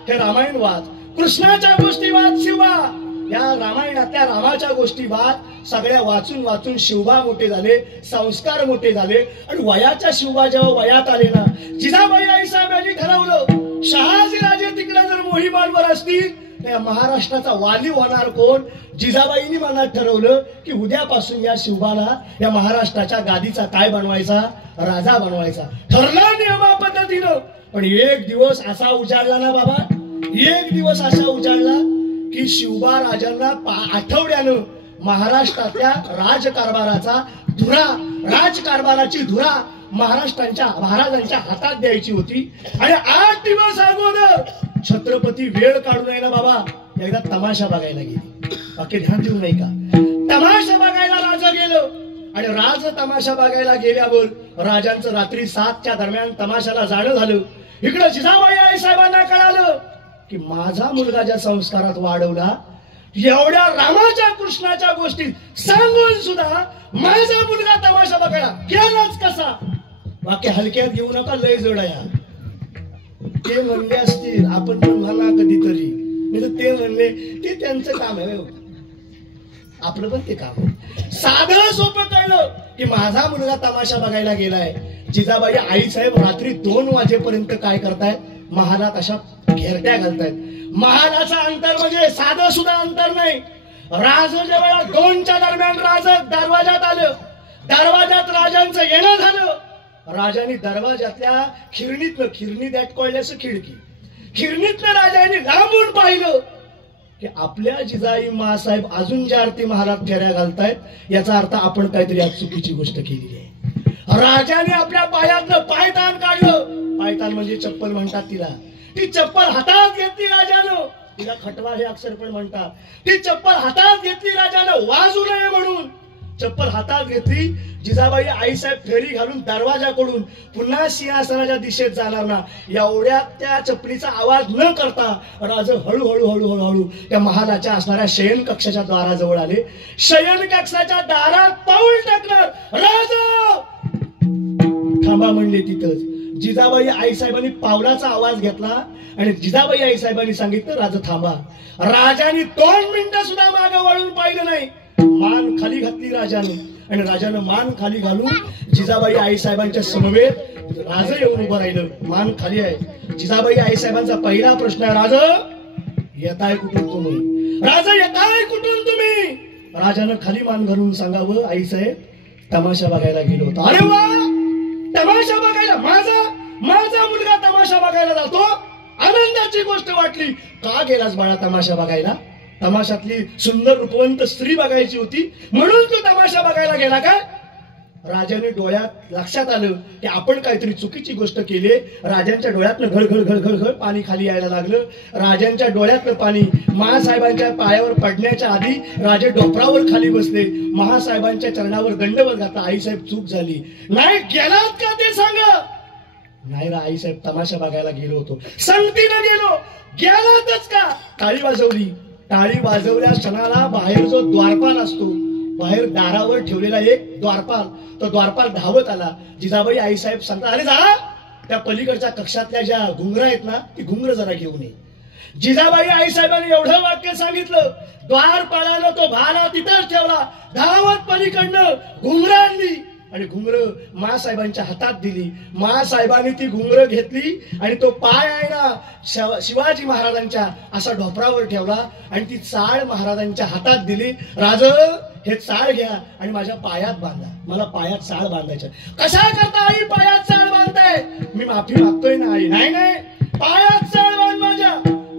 हे रामायण वाच, कृष्णाच्या गोष्टी वाच शिवा, या रामायणातल्या रामाच्या गोष्टी वाच. सगळ्या वाचून शिवबा मोठे झाले, संस्कार मोठे झाले. आणि वयाच्या शिवबा जेव्हा वयात आले ना, जिजाबाई आईसाहेबांनी ठरवलं, शहाजी राजे तिकडे जर मोहिमांवर असतील तर महाराष्ट्राचा वाली होणार कोण. जिजाबाईंनी मनात ठरवलं की उद्यापासून या शिवबाला या महाराष्ट्राच्या गादीचा काय बनवायचा, राजा बनवायचा. ठरला नियमा पद्धतीनं. पण एक दिवस असा उजाडला ना बाबा, एक दिवस असा उजाडला की शिवबा राजांना आठवड्यानं महाराष्ट्रातल्या राजकारभाराची धुरा महाराजांच्या हातात द्यायची होती. आणि 8 दिवस अगोदर छत्रपती वेळ काढून आहे ना बाबा, एकदा तमाशा बघायला गेली. बाकी ध्यान देऊ नाही का, तमाशा बघायला राजा गेलो. आणि राज तमाशा बघायला गेल्यावर राजांचं रात्री 7च्या दरम्यान तमाशाला जाणं झालं. इकडं जिजाबाई आई साहेबांना कळालं की माझा मुलगा ज्या संस्कारात वाढवला, एवढ्या रामाच्या कृष्णाच्या गोष्टी सांगून सुद्धा माझा मुलगा तमाशा बघायला गेलाच कसा. वाक्य हलक्यात घेऊ नका, लय जड आहे. ते म्हणले असतील, आपण पण म्हणा कधीतरी, ते म्हणले ते त्यांचं काम आहे, आपलं पण ते काम आहे. साधं सोपं कळलं की माझा मुलगा तमाशा बघायला गेलाय. जिजाबाई आई साहेब रात्री 2 वाजेपर्यंत काय करतायत, महालात अशा घेरट्या घालतायत. महालाचं अंतर म्हणजे साधं सुद्धा अंतर नाही. राज जेव्हा 2च्या दरम्यान राज दरवाजात आलं, दरवाजात राजांचं येणं झालं. राजांनी दरवाजातल्या खिरणी द्याट कोळल्याचं खिरणीतनं राजांनी लांबून पाहिलं की आपल्या जिजाई मासाहेब अजून ज्या आरती महालात फेऱ्या घालतायत, याचा अर्थ आपण काहीतरी आज चुकीची गोष्ट केलेली आहे. राजाने आपल्या पायातलं पायतान काढलं. पायतान म्हणजे चप्पल म्हणतात तिला. ती चप्पल हातात घेतली राजानं, तिला खटवा हे अक्षर पण म्हणतात. ती चप्पल हातात घेतली राजानं, वाजू नये म्हणून चप्पल हातात घेतली. जिजाबाई आईसाहेब फेरी घालून दरवाजाकडून पुन्हा सिंहासनाच्या दिशेत जाणार ना, एवढ्यात त्या चपलीचा आवाज न करता राजा हळूहळू त्या महालाच्या असणाऱ्या शयन कक्षाच्या दाराजवळ आले. शयन कक्षाच्या दारात पाऊल टाकणार, राजा थांबा म्हणले. तिथंच जिजाबाई आईसाहेबांनी पावलाचा आवाज घेतला आणि जिजाबाई आईसाहेबांनी सांगितलं, राजा थांबा. राजाने 2 मिनिटं सुद्धा मागे वळून पाहिलं नाही. मान खाली घातली राजाने आणि राजानं मान खाली घालून जिजाबाई आईसाहेबांच्या समवेत राजा येऊन उभं राहिलं. मान खाली आहे. जिजाबाई आईसाहेबांचा पहिला प्रश्न आहे, राजा येताय कुठून तुम्ही, राजा येताय कुठून तुम्ही. राजानं खाली मान घालून सांगावं, आईसाहेब तमाशा बघायला गेलो होतो. अरे वा, तमाशा बघायला, माझा मुलगा तमाशा बघायला जातो, आनंदाची गोष्ट वाटली. का गेलास बाळा तमाशा बघायला, तमाशातली सुंदर रूपवंत स्त्री बघायची होती म्हणून तू तमाशा बघायला गेला का. राजाने डोळ्यात लक्षात आलं की आपण काहीतरी चुकीची गोष्ट केली. राजांच्या डोळ्यातनं घळ पाणी खाली यायला लागलं. राजांच्या डोळ्यातलं पाणी महासाहेबांच्या पायावर पडण्याच्या आधी राजे डोपरावर खाली बसले. महासाहेबांच्या चरणावर दंडवत घातला. आईसाहेब चूक झाली, नाही गेलात का ते सांगा. नाही रा आईसाहेब, तमाशा बघायला गेलो होतो, संगतीनं गेलो. गेलातच का. टाळी वाजवली. टाळी वाजवल्या क्षणाला बाहेर जो द्वारपाल असतो, बाहेर दारावर ठेवलेला एक द्वारपाल, तो द्वारपाल धावत आला. जिजाबाई आईसाहेब सांगतात, अरे जा त्या पलीकडच्या कक्षातल्या ज्या घुंगरा आहेत ना, ती घुंगर जरा घेऊन ये. जिजाबाई आईसाहेबांनी एवढं वाक्य सांगितलं, द्वारपाळानं तो भाला तिथंच ठेवला, धावत पलीकडनं घुंगरं आणली आणि घुंगरं मासाहेबांच्या हातात दिली. मासाहेबांनी ती घुंगरं घेतली आणि तो पाय आहे ना शिवाजी महाराजांच्या असा ढोपरावर ठेवला आणि ती चाळ महाराजांच्या हातात दिली. राज, हे चाळ घ्या आणि माझ्या पायात बांधा, मला पायात चाळ बांधायचं. कशा करता आई पायात चाळ बांधताय? मी माफी मागतोय ना आई. नाही नाही, पायात चाळ बांध माझ्या.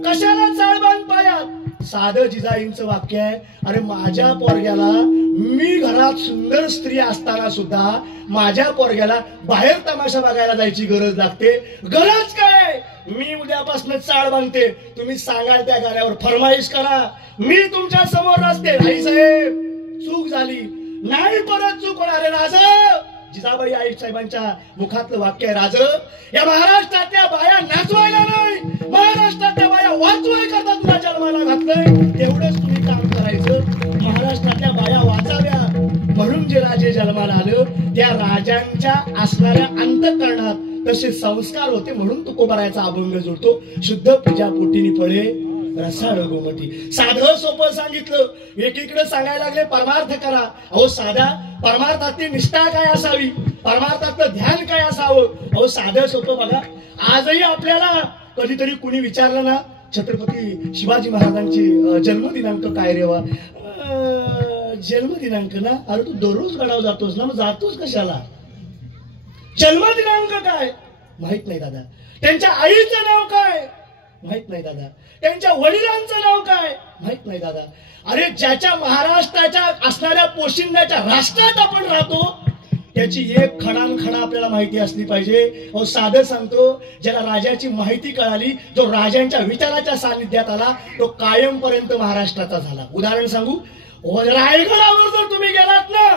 कशाला चाळ बांध पायात? साधं जिजाईंचं वाक्य आहे, अरे माझ्या पोरग्याला, मी घरात सुंदर स्त्री असताना सुद्धा माझ्या पोरग्याला बाहेर तमाशा बघायला जायची गरज लागते. गरज काय? मी उद्यापासून चाळ बांधते, तुम्ही सांगाल त्या गाण्यावर फरमाईश करा, मी तुमच्या समोर असते. आई साहेब, चूक झाली, नाही परत चूक होणार आहे. राज, जिजाबाई आई साहेबांच्या मुखातलं वाक्य आहे, राज, या महाराष्ट्रातल्या बाया नाचवायला नाही, महाराष्ट्रातल्या बाया वाचवाय करता तुला जन्माला घातलंय, तेवढंच तुम्ही काम करायचं. महाराष्ट्रातल्या बाया वाचाव्या म्हणून जे राजे जन्माला आलं, त्या राजांच्या असणाऱ्या अंतःकरणात तसे संस्कार होते म्हणून तुकोबारायाचा अभंग जुळतो. शुद्ध पूजा पोटीनी फळे रसाळ गोमटी. साधं सोपं सांगितलं. एकीकडे सांगायला लागले परमार्थ करा. अहो साधा परमार्थातली निष्ठा काय असावी, परमार्थातलं ध्यान काय असावं? अहो साधं सोपं बघा. आजही आपल्याला कधीतरी कुणी विचारलं ना, छत्रपती शिवाजी महाराजांची जन्मदिनांक काय रेवा? जन्मदिनांक ना? अरे तू दररोज गडावर जातोस ना, मग जातोस कशाला? जन्मदिनांक काय माहित नाही दादा. त्यांच्या आईचं नाव काय माहित नाही दादा. त्यांच्या वडिलांचं नाव काय माहित नाही दादा. अरे ज्याच्या महाराष्ट्राच्या असणाऱ्या पोशिंद्याच्या राष्ट्रात आपण राहतो, त्याची एक खडानखडा आपल्याला माहिती असली पाहिजे. अहो साधं सांगतो, ज्याला राजाची माहिती कळाली, जो राजांच्या विचाराच्या सानिध्यात आला, तो कायमपर्यंत महाराष्ट्राचा झाला. उदाहरण सांगू, रायगडावर जर तुम्ही गेलात ना,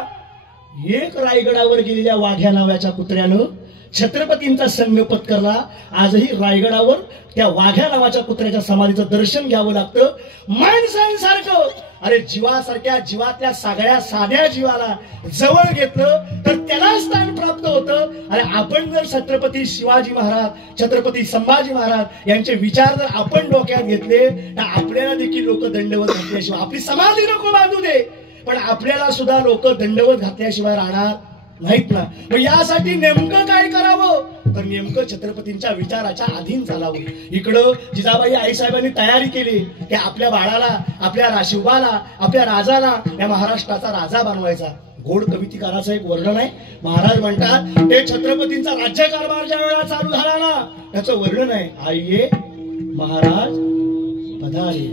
एक रायगडावर गेलेल्या वाघ्या नावाच्या कुत्र्यानं छत्रपतींचा संघ पत्करला. आजही रायगडावर त्या वाघ्या नावाच्या कुत्र्याच्या समाधीचं दर्शन घ्यावं लागतं. माणसांसारखं, अरे जीवासारख्या, जीवातल्या सगळ्या साध्या जीवाला जवळ घेतलं तर त्याला स्थान प्राप्त होतं. अरे आपण जर छत्रपती शिवाजी महाराज, छत्रपती संभाजी महाराज यांचे विचार जर आपण डोक्यात घेतले तर आपल्याला देखील लोक दंडवत घातल्याशिवाय, आपली समाधी नको बांधू दे, पण आपल्याला सुद्धा लोक दंडवत घातल्याशिवाय राहणार नाहीत ना. मग यासाठी नेमकं काय करावं? तर नेमकं छत्रपतींच्या विचाराच्या अधीन चालावं. इकडं जिजाबाई आईसाहेबांनी तयारी केली की आपल्या बाळाला, आपल्या शिवबाला, आपल्या राजाला या महाराष्ट्राचा राजा बनवायचा. गोड कवितेकाराचं एक वर्णन आहे. महाराज म्हणतात, ते छत्रपतींचा राज्यकारभार ज्या वेळा चालू झाला ना, त्याचं वर्णन आहे, आइये महाराज पधारे.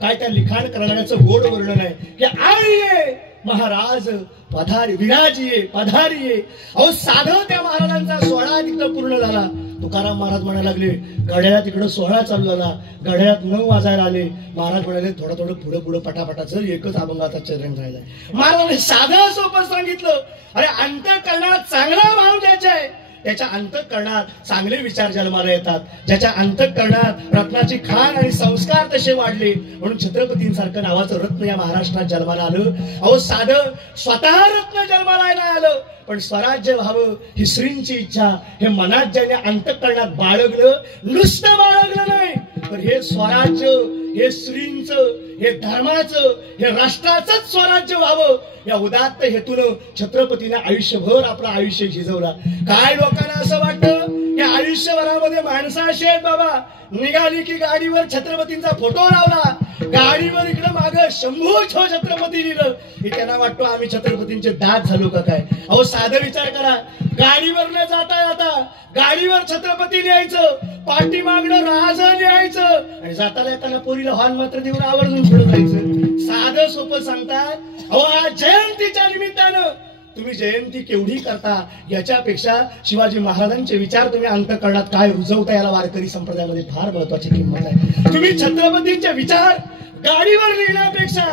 काय त्या लिखाण करण्याचं गोड वर्णन आहे की आइये महाराज पधारी, विराजिये पधारिये. अहो साधं त्या महाराजांचा सोहळा तिकडं पूर्ण झाला. तुकाराम महाराज म्हणायला लागले, गड्याला तिकडं सोहळा चालू झाला, गड्यात 9 वाजायला आले. महाराज म्हणाले, थोडं थोडं पुढे पुढे पटापटा चल, एकच अभंगाचा चरण राहिलाय. महाराजांनी साधं सोपं सांगितलं, अरे अंतःकरणात चांगला भाव द्यायचा आहे, त्याच्या अंतःकरणात चांगले विचार जन्माला येतात, ज्याच्या अंतःकरणात रत्नाची खाण आणि संस्कार तसे वाढले, म्हणून छत्रपतींसारखं नावाचं रत्न या महाराष्ट्रात जन्माला आलं. अहो साधं स्वतः रत्न जन्माला नाही आलं, पण स्वराज्य व्हावं ही श्रींची इच्छा हे मनात ज्याने अंतःकरणात बाळगलं, नुसतं बाळगलं नाही, पण हे स्वराज्य, हे श्रींचं, हे धर्माचं, हे राष्ट्राचंच स्वराज्य व्हावं या उदात्त हेतून छत्रपतीने आयुष्यभर आपलं आयुष्य झिजवला. काय लोकांना असं वाटतं की आयुष्यभरामध्ये माणसं अशी आहेत बाबा, निघाली की गाडीवर छत्रपतींचा फोटो लावला, गाडीवर इकडे मागं शंभू छो छत्रपती लिहिलं की त्यांना वाटतो आम्ही छत्रपतींचे दात झालो का काय. अहो साधं विचार करा, गाडीवर न जाता आता गाडीवर छत्रपती लिहायचं, पाठीमागणं राज लिहायचं आणि जाताना येताना पोरीला हॉर्न मात्र देऊन आवर्जून पुढे जायचं. साधं सोपं सांगतात. अहो आज जयंतीच्या निमित्तानं तुम्ही जयंती केवढी करता याच्यापेक्षा शिवाजी महाराजांचे विचार तुम्ही अंतःकरणात काय रुजवता याला वारकरी संप्रदायामध्ये फार महत्वाची किंमत आहे. तुम्ही छत्रपतींचे विचार गाडीवर लिहिण्यापेक्षा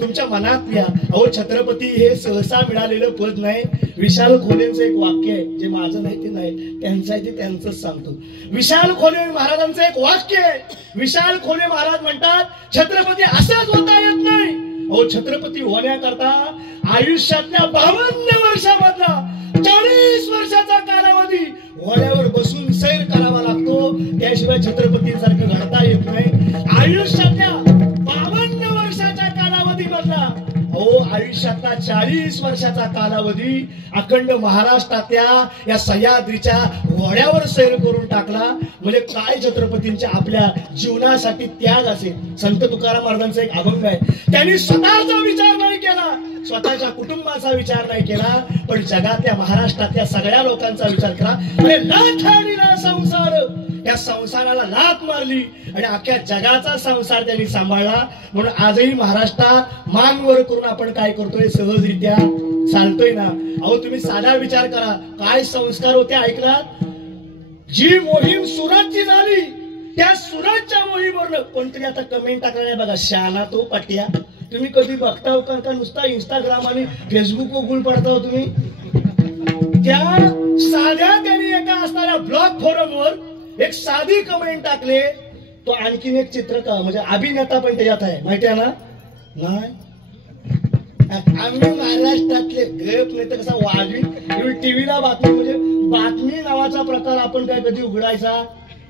तुमच्या मनात लिहा. अहो छत्रपती हे सहसा मिळालेलं पद नाही. विशाल खोलेंचं एक वाक्य आहे, जे माझं नाही ते नाही, त्यांचं आहे ते त्यांचंच सांगतो. विशाल खोले महाराजांचं एक वाक्य आहे. विशाल खोले महाराज म्हणतात छत्रपती असाच होता येत नाही. अहो छत्रपती होण्याकरता आयुष्यातल्या 52 वर्षामधला 40 वर्षाचा कालावधी घोड्यावर बसून सैर करावा लागतो, त्याशिवाय छत्रपतींसारखं घडता येत नाही. आयुष्यातल्या 52 वर्षाच्या कालावधी मधला अहो आयुष्यातला 40 वर्षाचा कालावधी अखंड महाराष्ट्रातल्या या सह्याद्रीच्या घोड्यावर सैर करून टाकला. म्हणजे काय छत्रपतींच्या आपल्या जीवनासाठी त्याग असेल. संत तुकाराम महाराजांचा एक अभंग आहे, त्यांनी स्वतःचा विचार नाही केला, स्वतःच्या कुटुंबाचा विचार नाही केला, पण जगातल्या महाराष्ट्रातल्या सगळ्या लोकांचा विचार करा. अरे लाथाडीला संसार, त्या संसाराला लाथ मारली आणि अख्ख्या जगाचा संसार त्यांनी सांभाळला. म्हणून आजही महाराष्ट्रात मान वर करून आपण काय करतोय, सहजरित्या चालतोय ना. अहो तुम्ही साधा विचार करा, काय संस्कार होते ऐकलात. जी मोहीम सुरतची झाली, त्या सुरतच्या मोहीमवरनं कोणतरी आता कमेंट टाकणार बघा, शाना तो पट्या. तुम्ही कधी बघताव का नुसता इंस्टाग्राम आणि फेसबुक उघडून पडताव तुम्ही. त्या साध्या त्यांनी एका असणाऱ्या ब्लॉग फोरमवर एक साधी कमेंट टाकले, तो आणखीन एक चित्र का म्हणजे अभिनेता पण त्याच्यात आहे, माहिती आहे ना. नाही आम्ही महाराष्ट्रातले गप नाही तर कसा वाजवी टीव्हीला बातमी म्हणजे बातमी नावाचा प्रकार आपण काय कधी उघडायचा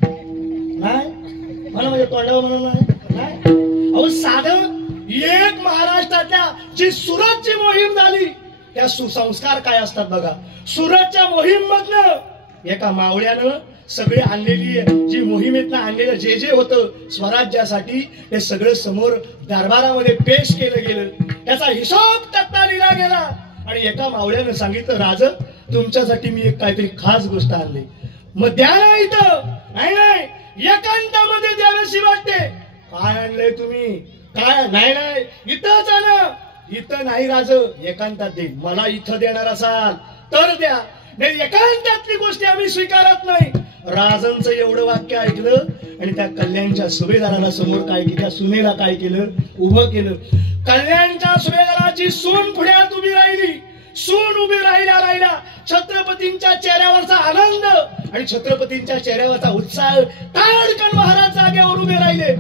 नाही. मला म्हणजे तोंडावर म्हणून नाही. अहो साधं एक महाराष्ट्रातल्या जी सुरतची मोहीम झाली, त्या सुसंस्कार काय असतात बघा. सुरतच्या मोहीम मधनं एका मावळ्यानं सगळे आणलेली जी मोहिमेतनं आणलेलं जे जे होतं स्वराज्यासाठी ते सगळं समोर दरबारामध्ये पेश केलं गेलं. त्याचा हिशोब तक्ता लिहिला गेला आणि एका मावळ्यानं सांगितलं, राज तुमच्यासाठी मी एक काहीतरी खास गोष्ट आणली. मग द्या ना इथं. नाही एकांतामध्ये द्यावीशी वाटते. काय आणलंय तुम्ही, काय. नाही इथंच आण. इथं नाही राज, एकांतात दे. मला इथं देणार असाल तर द्या, नाही एकांतातली गोष्टी आम्ही स्वीकारत नाही. राजांचं एवढं वाक्य ऐकलं आणि त्या कल्याणच्या सुभेदाराला समोर काय केलं, त्या सुनेला काय केलं, उभं केलं. कल्याणच्या सुभेदाराची सून पुढ्यात उभी राहिली. सून उभी राहिल्या छत्रपतींच्या चेहऱ्यावरचा आनंद आणि छत्रपतींच्या चेहऱ्यावरचा उत्साह. ताडकन महाराज जागेवर उभे राहिले.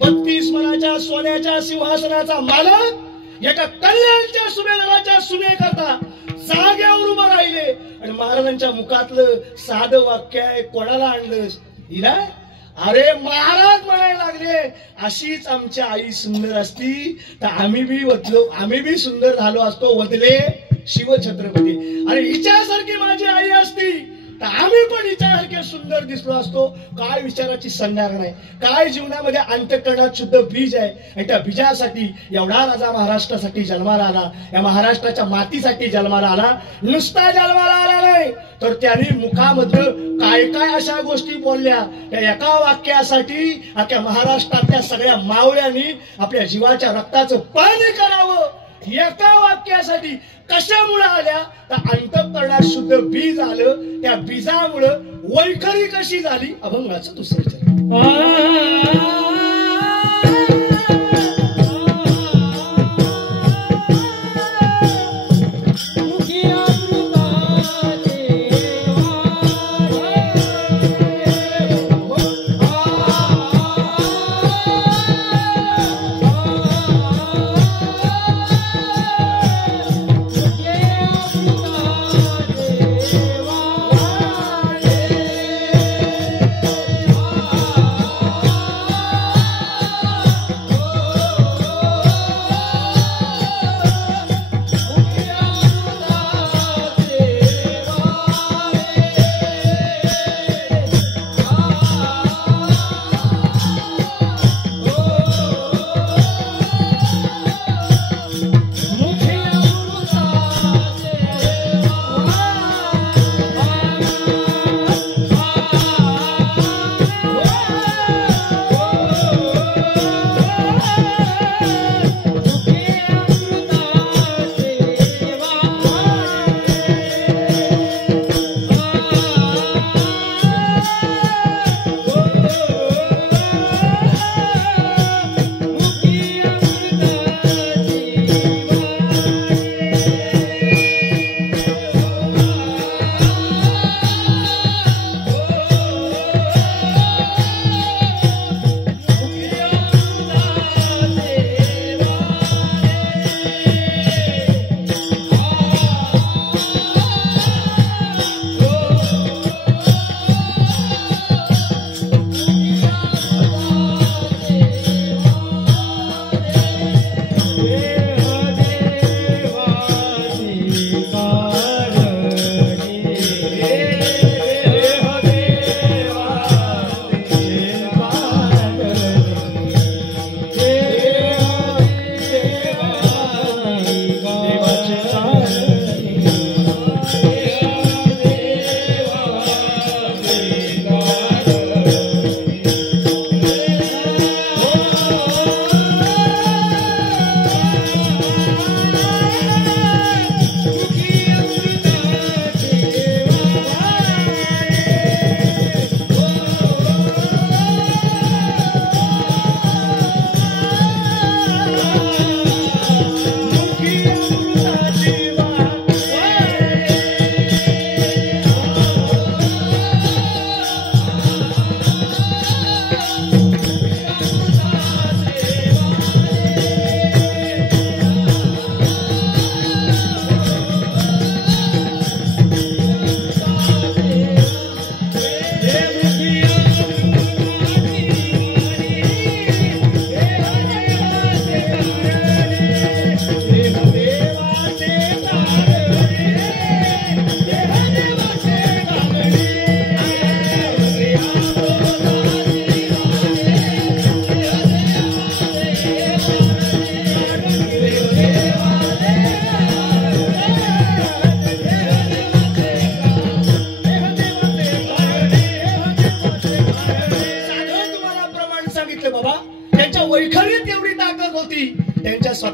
32 मनाच्या सोन्याच्या सिंहासनाचा मालक एका कल्याणच्या सुभेदाराच्या सुनेकरता जागेवर उभं राहिले आणि महाराजांच्या मुखातलं साधं वाक्य आहे, कोणाला आणलंस हिला. अरे महाराज म्हणायला लागले, अशीच आमची आई सुंदर असती तर आम्ही बी सुंदर झालो असतो. वदले शिवछत्रपती. अरे हिच्यासारखी माझी आई असती तर आम्ही पण हिच्यासारखे सुंदर दिसलो असतो. काय विचाराची संज्ञा नाही, काय जीवनामध्ये अंतःकरणात शुद्ध बीज आहे आणि त्या बीजासाठी एवढा राजा महाराष्ट्रासाठी जन्माला आला, या महाराष्ट्राच्या मातीसाठी जन्माला आला. नुसता जन्माला आला नाही तर त्यांनी मुखामधनं काय काय अशा गोष्टी बोलल्या, त्या एका वाक्यासाठी अख्ख्या महाराष्ट्रातल्या सगळ्या मावळ्यांनी आपल्या जीवाच्या रक्ताचं पाणी करावं. एका वाक्यासाठी कशामुळे आल्या तर अंतःकरणात शुद्ध बीज आलं. त्या बीजामुळं वैखरी कशी झाली, अभंगाचं दुसरं चरण.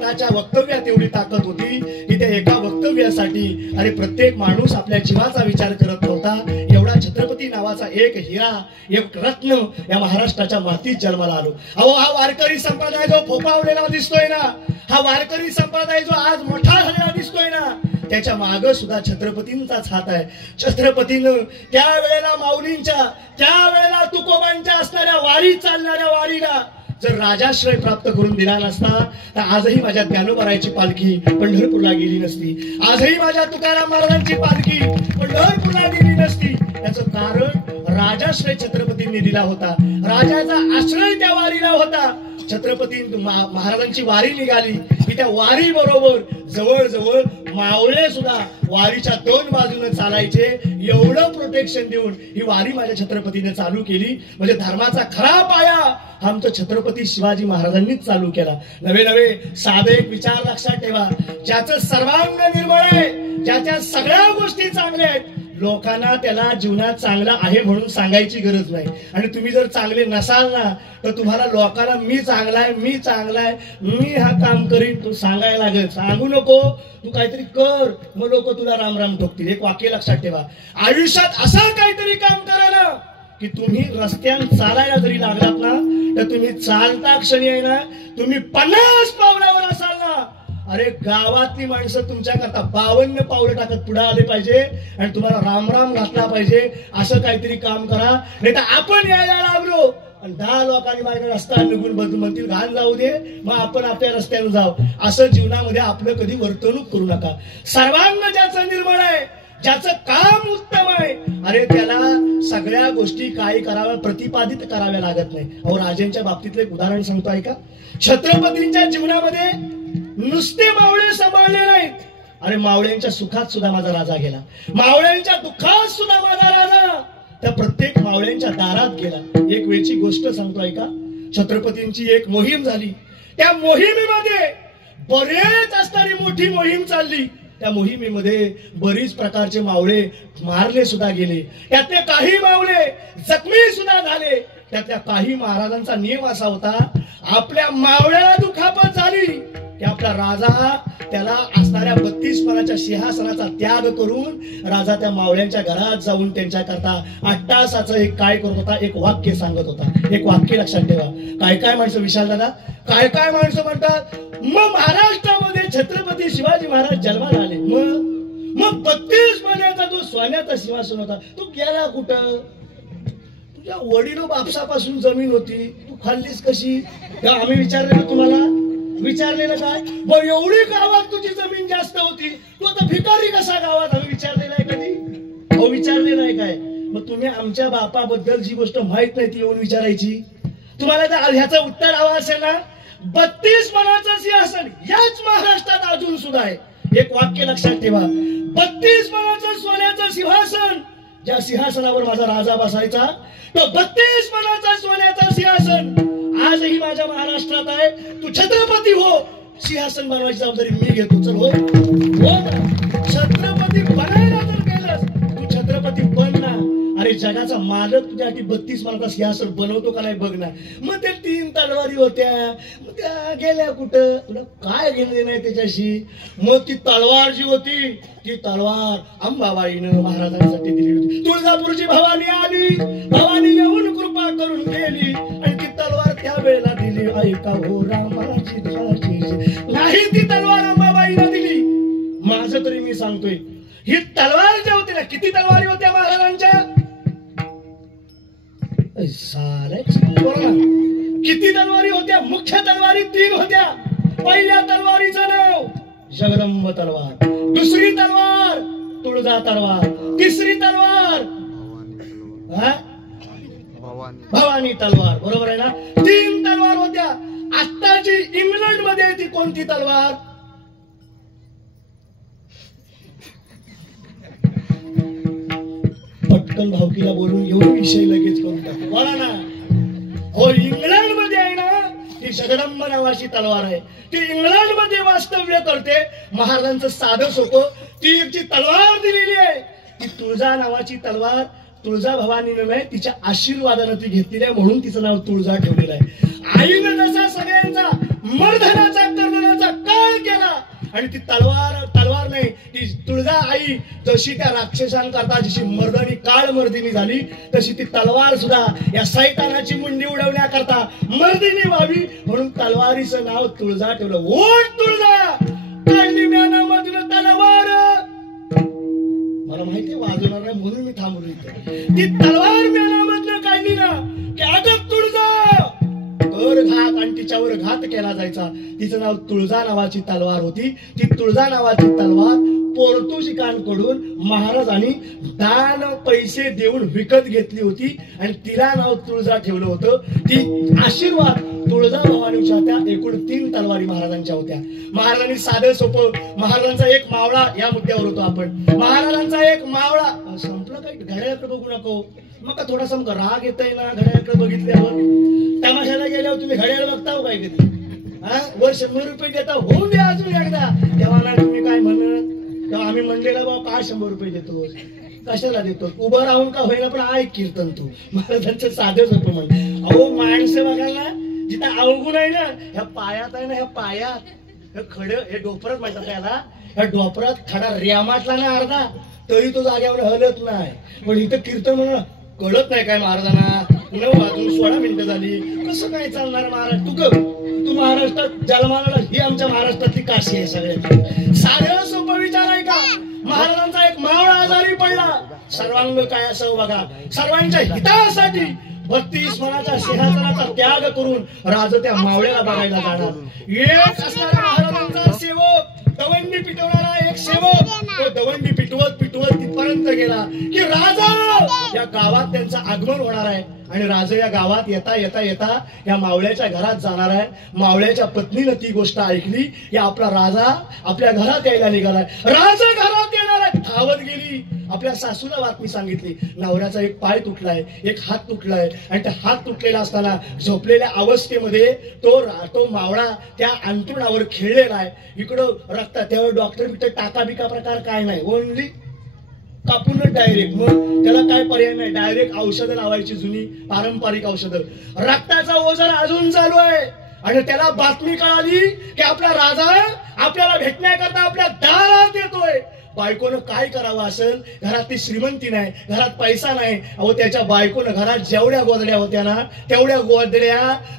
एकाच्या वक्तव्यात एवढी ताकद होती की त्या एका वक्तव्यासाठी अरे प्रत्येक माणूस आपल्या जीवाचा विचार करत नव्हता. एवढा छत्रपती नावाचा एक हिरा, एक रत्न या महाराष्ट्राच्या मातीत जन्माला आलो. अहो, हा वारकरी संप्रदाय जो फोपावलेला दिसतोय ना, हा वारकरी संप्रदाय जो आज मोठा झालेला दिसतोय ना, त्याच्या मागे सुद्धा छत्रपतींचाच हात आहे. छत्रपतीनं त्यावेळेला माऊलींच्या, त्यावेळेला तुकोबांच्या असणाऱ्या वारी चालणाऱ्या वारीला जर राजाश्रय प्राप्त करून दिला नसता तर आजही माझ्या ज्ञानोबारायची पालखी पंढरपूरला गेली नसती. आजही माझ्या तुकाराम महाराजांची पालखी पंढरपूरला गेली नसती. याचं कारण राजाश्रय छत्रपतींनी दिला होता. राजाचा आश्रय त्या वारीला होता. छत्रपती महाराजांची वारी निघाली की त्या वारी बरोबर जवळजवळ मावळे सुद्धा वारीच्या दोन बाजूने चालायचे. एवढं प्रोटेक्शन देऊन ही वारी माझ्या छत्रपतीने चालू केली. म्हणजे धर्माचा खरा पाया आमचं छत्रपती शिवाजी महाराजांनीच चालू केला. नवे नवे साधे एक विचार लक्षात ठेवा. ज्याचं सर्वांग निर्मळ आहे, ज्याच्या सगळ्या गोष्टी चांगल्या आहेत, लोकांना त्याला जीवनात चांगला आहे म्हणून सांगायची गरज नाही. आणि तुम्ही जर चांगले नसाल ना तर तुम्हाला लोकांना मी चांगला आहे, मी चांगला आहे, मी हा काम करीन तू सांगायला लागेल. सांगू नको, तू काहीतरी कर, मग लोक तुला राम राम ठोकतील. एक वाक्य लक्षात ठेवा. आयुष्यात असं काहीतरी काम करा ना की तुम्ही रस्त्यात चालायला जरी लागलात ना तर तुम्ही चालता क्षणी आहे ना, तुम्ही 50 पावलावर असाल ना, अरे गावातली माणसं तुमच्या करता 52 पावलं टाकत पुढे आले पाहिजे आणि तुम्हाला राम राम घातला पाहिजे. असं काहीतरी काम करा. नाही तर आपण यायला लागलो आणि 10 लोकांनी माझ्या रस्ता निघून बदलून म्हणतील घाण जाऊ दे, मग आपण आपल्या रस्त्याने जाऊ. असं जीवनामध्ये आपलं कधी वर्तणूक करू नका. सर्वांग ज्याचं निर्मळ आहे, ज्याचं काम उत्तम आहे, अरे त्याला सगळ्या गोष्टी काय कराव्या प्रतिपादित कराव्या लागत नाही. अहो, राजांच्या बाबतीतलं एक उदाहरण सांगतो ऐका. छत्रपतींच्या जीवनामध्ये नुसते मावळे सांभाळले नाहीत. अरे मावळ्यांच्या सुखात सुद्धा माझा राजा गेला, मावळ्यांच्या दुःखात सुद्धा माझा राजा त्या प्रत्येक मावळ्यांच्या दारात गेला. एक वेळची गोष्ट सांगतो ऐका. छत्रपतींची एक मोहीम झाली. त्या मोहिमेमध्ये बरेच असणारी मोठी मोहीम चालली. त्या मोहिमेमध्ये बरीच प्रकारचे मावळे मारले सुद्धा गेले. त्यातले काही मावळे जखमी सुद्धा झाले. त्यातल्या काही महाराजांचा नियम असा होता, आपल्या मावळ्याला दुखापत झाली की आपला राजा त्याला असणाऱ्या 32 पानाच्या सिंहासनाचा त्याग करून राजा त्या मावळ्यांच्या घरात जाऊन त्यांच्या करता 8 तासाचं एक काय करत होता, एक वाक्य सांगत होता. एक वाक्य लक्षात ठेवा. काय काय माणसं, विशाल दादा, काय काय माणसं म्हणतात, मग महाराष्ट्रामध्ये छत्रपती शिवाजी महाराज जन्माला आले, मग 32 पानाचा जो सोन्याचा सिंहासन होता तो गेला कुठं? तुझ्या वडिलो बापसापासून जमीन होती, तू खाल्लीस कशी? आम्ही विचारलेलं तुम्हाला, विचारलेलं काय? बरं, एवढी गावात तुझी जमीन जास्त होती, तू आता भिकारी कसा गावात? आम्ही विचारलेलं आहे कधी? हो, विचारलेलं आहे काय? मग तुम्ही आमच्या बापाबद्दल जी गोष्ट माहित नाही ती येऊन विचारायची. तुम्हाला जर ह्याचं उत्तर हवं असेल ना, 32 पानाचं सिंहासन याच महाराष्ट्रात अजून सुद्धा आहे. एक वाक्य लक्षात ठेवा. 32 पानाचं सोन्याचं सिंहासन, ज्या सिंहासनावर माझा राजा बसायचा, तो 32 पानाचा सोन्याचा सिंहासन आजही माझ्या महाराष्ट्रात आहे. तू छत्रपती हो, सिंहासन बनवायची जबाबदारी मी घेतो. चल, हो छत्रपती बनायला जर गेलास तू छत्रपती बन ना. अरे जगाचा मालक तुझ्यासाठी 32 पानाचा सिंहासन बनवतो का नाही बघ ना. मग ते 3 तलवारी होत्या, मग त्या गेल्या कुठं? तुला काय घेणं नाही त्याच्याशी? मग ती तलवार जी होती, ती तलवार अंबाबाईनं महाराजांसाठी दिली होती. तुळजापूरची भवानी आली, भवानी येऊन कृपा करून गेली आणि ती तलवार त्या वेळेला दिली. ऐका हो रामाची नाही, ती तलवार अंबाबाईनं दिली. माझं तरी मी सांगतोय, ही तलवार ज्या होती ना, किती तलवारी होत्या महाराजांच्या? किती तलवारी होत्या? मुख्य तलवारी 3 होत्या. पहिल्या तलवारीचं नाव जगदंब तलवार, दुसरी तलवार तुळजा तलवार, तिसरी तलवार भवानी तलवार. बरोबर आहे ना? 3 तलवार होत्या. आत्ताची इंग्लंड मध्ये ती कोणती तलवार? पटकन भावकीला बोलून एवढे विषय लगेच करून टाकतो. बोला ना. हो, इंग्लंड मध्ये आहे ना ती जगदंब नावाची तलवार आहे. ती इंग्लंड मध्ये वास्तव्य करते. महाराजांचं साधं सोपं ती एक जी तलवार दिलेली आहे, ती तुळजा नावाची तलवार तुळजा भवानीने नाही, तिच्या आशीर्वादाने ती घेतलेली आहे, म्हणून तिचं नाव तुळजा ठेवलेलं आहे. आईनं जसा सगळ्यांचा मर्दनाचा कर्दनाचा काय केला आणि ती तलवार नाही, ती तुळजा आई जशी त्या राक्षसांकरता जशी मर्दनी काळ मर्दिनी झाली, तशी ती तलवार सुद्धा या सैतानाची मुंडी उडवण्याकरता मर्दिनी व्हावी म्हणून तलवारीचं नाव तुळजा ठेवलं. ओट तुळजा काढली म्यानामधून तलवार. मला माहिती वाजवणार नाही म्हणून मी थांबलो इथे. ती तलवार म्यानामधून काढली ना की अगं तुळजा कर घात आणि तिच्यावर घात केला जायचा. तिचं नाव तुळजा नावाची तलवार होती. ती तुळजा नावाची तलवार पोर्तुगीजांकडून महाराजांनी दान पैसे देऊन विकत घेतली होती आणि तिला नाव तुळजा ठेवलं होतं. ती आशीर्वाद तुळजा भवानीच्या त्या एकूण 3 तलवारी महाराजांच्या होत्या. महाराजांनी साधं सोपं, महाराजांचा एक मावळा, या मुद्द्यावर होतो आपण. महाराजांचा एक मावळा संपलं. काही घड्याळाकडे बघू नको. मग थोडासा राग येतोय ना घड्याळाकडे बघितल्यावर. तमाशाला गेल्यावर तुम्ही घड्याळ बघताव काय कधी? वर 100 रुपये देता, होऊन द्या अजून एकदा. तेव्हा ना तुम्ही काय म्हणत, तेव्हा आम्ही म्हणलेला बाबा काय 100 रुपये देतो, कशाला देतो, उभं राहून का होईना पण ऐक कीर्तन तू. महाराजांचं साधं सोपं म्हण. अहो माणसं बघायला जिथं अवगुण आहे ना, ह्या पायात आहे ना, ह्या पायात हे खड, हे डोपरात म्हणतात त्याला, ह्या डोपरात खडा रेमाटला ना अर्धा तरी तो जाग्यावर हलत नाही. पण इथं कीर्तन म्हणून कळत नाही काय महाराजांना. 9 वाजून 16 मिनिटं झाली, कसं काय चालणार महाराज? तू महाराष्ट्रात जन्माला, ही आमच्या महाराष्ट्रातली काशी आहे सगळ्यात. साधं सोपं विचार आहे का? महाराजांचा एक मावळा आजारी पडला. सर्वांग काय असं बघा, सर्वांच्या हितासाठी 32 मनाच्या सिंहासनाचा त्याग करून राज त्या मावळ्याला बघायला जाणार. एक असणारा महाराजांचा सेवक, दवंडी पिटवणारा एक सेवक, तो दवंडी पिटवत तिथपर्यंत गेला की राजा या गावात त्यांचं आगमन होणार आहे. आणि राजा या गावात येता या मावळ्याच्या घरात जाणार आहे. मावळ्याच्या पत्नीनं ती गोष्ट ऐकली. या आपला राजा आपल्या घरात यायला निघालाय. राजा घरात येणार आहे. धावत गेली, आपल्या सासूला बातमी सांगितली. नवऱ्याचा एक पाय तुटलाय, एक हात तुटलाय. आणि त्या हात तुटलेला असताना झोपलेल्या अवस्थेमध्ये तो मावळा त्या अंथरुणावर खेळलेला आहे. इकडं रक्त, त्यावर डॉक्टर बिक्टर टाका बिका प्रकार काय नाही, ओनली कापून डायरेक्ट. मग त्याला काय पर्याय नाही, डायरेक्ट औषधं लावायची, जुनी पारंपरिक औषधं. रक्ताचा ओझर अजून चालू आहे आणि त्याला बातमी कळाली की आपला राजा आपल्याला भेटण्याकरता आपल्या दारात येतोय. बायकोनं काय करावं असेल, घरात ती श्रीमंती नाही, घरात पैसा नाही. अहो त्याच्या बायकोनं घरात जेवढ्या गोदड्या होत्या ना तेवढ्या गोदड्या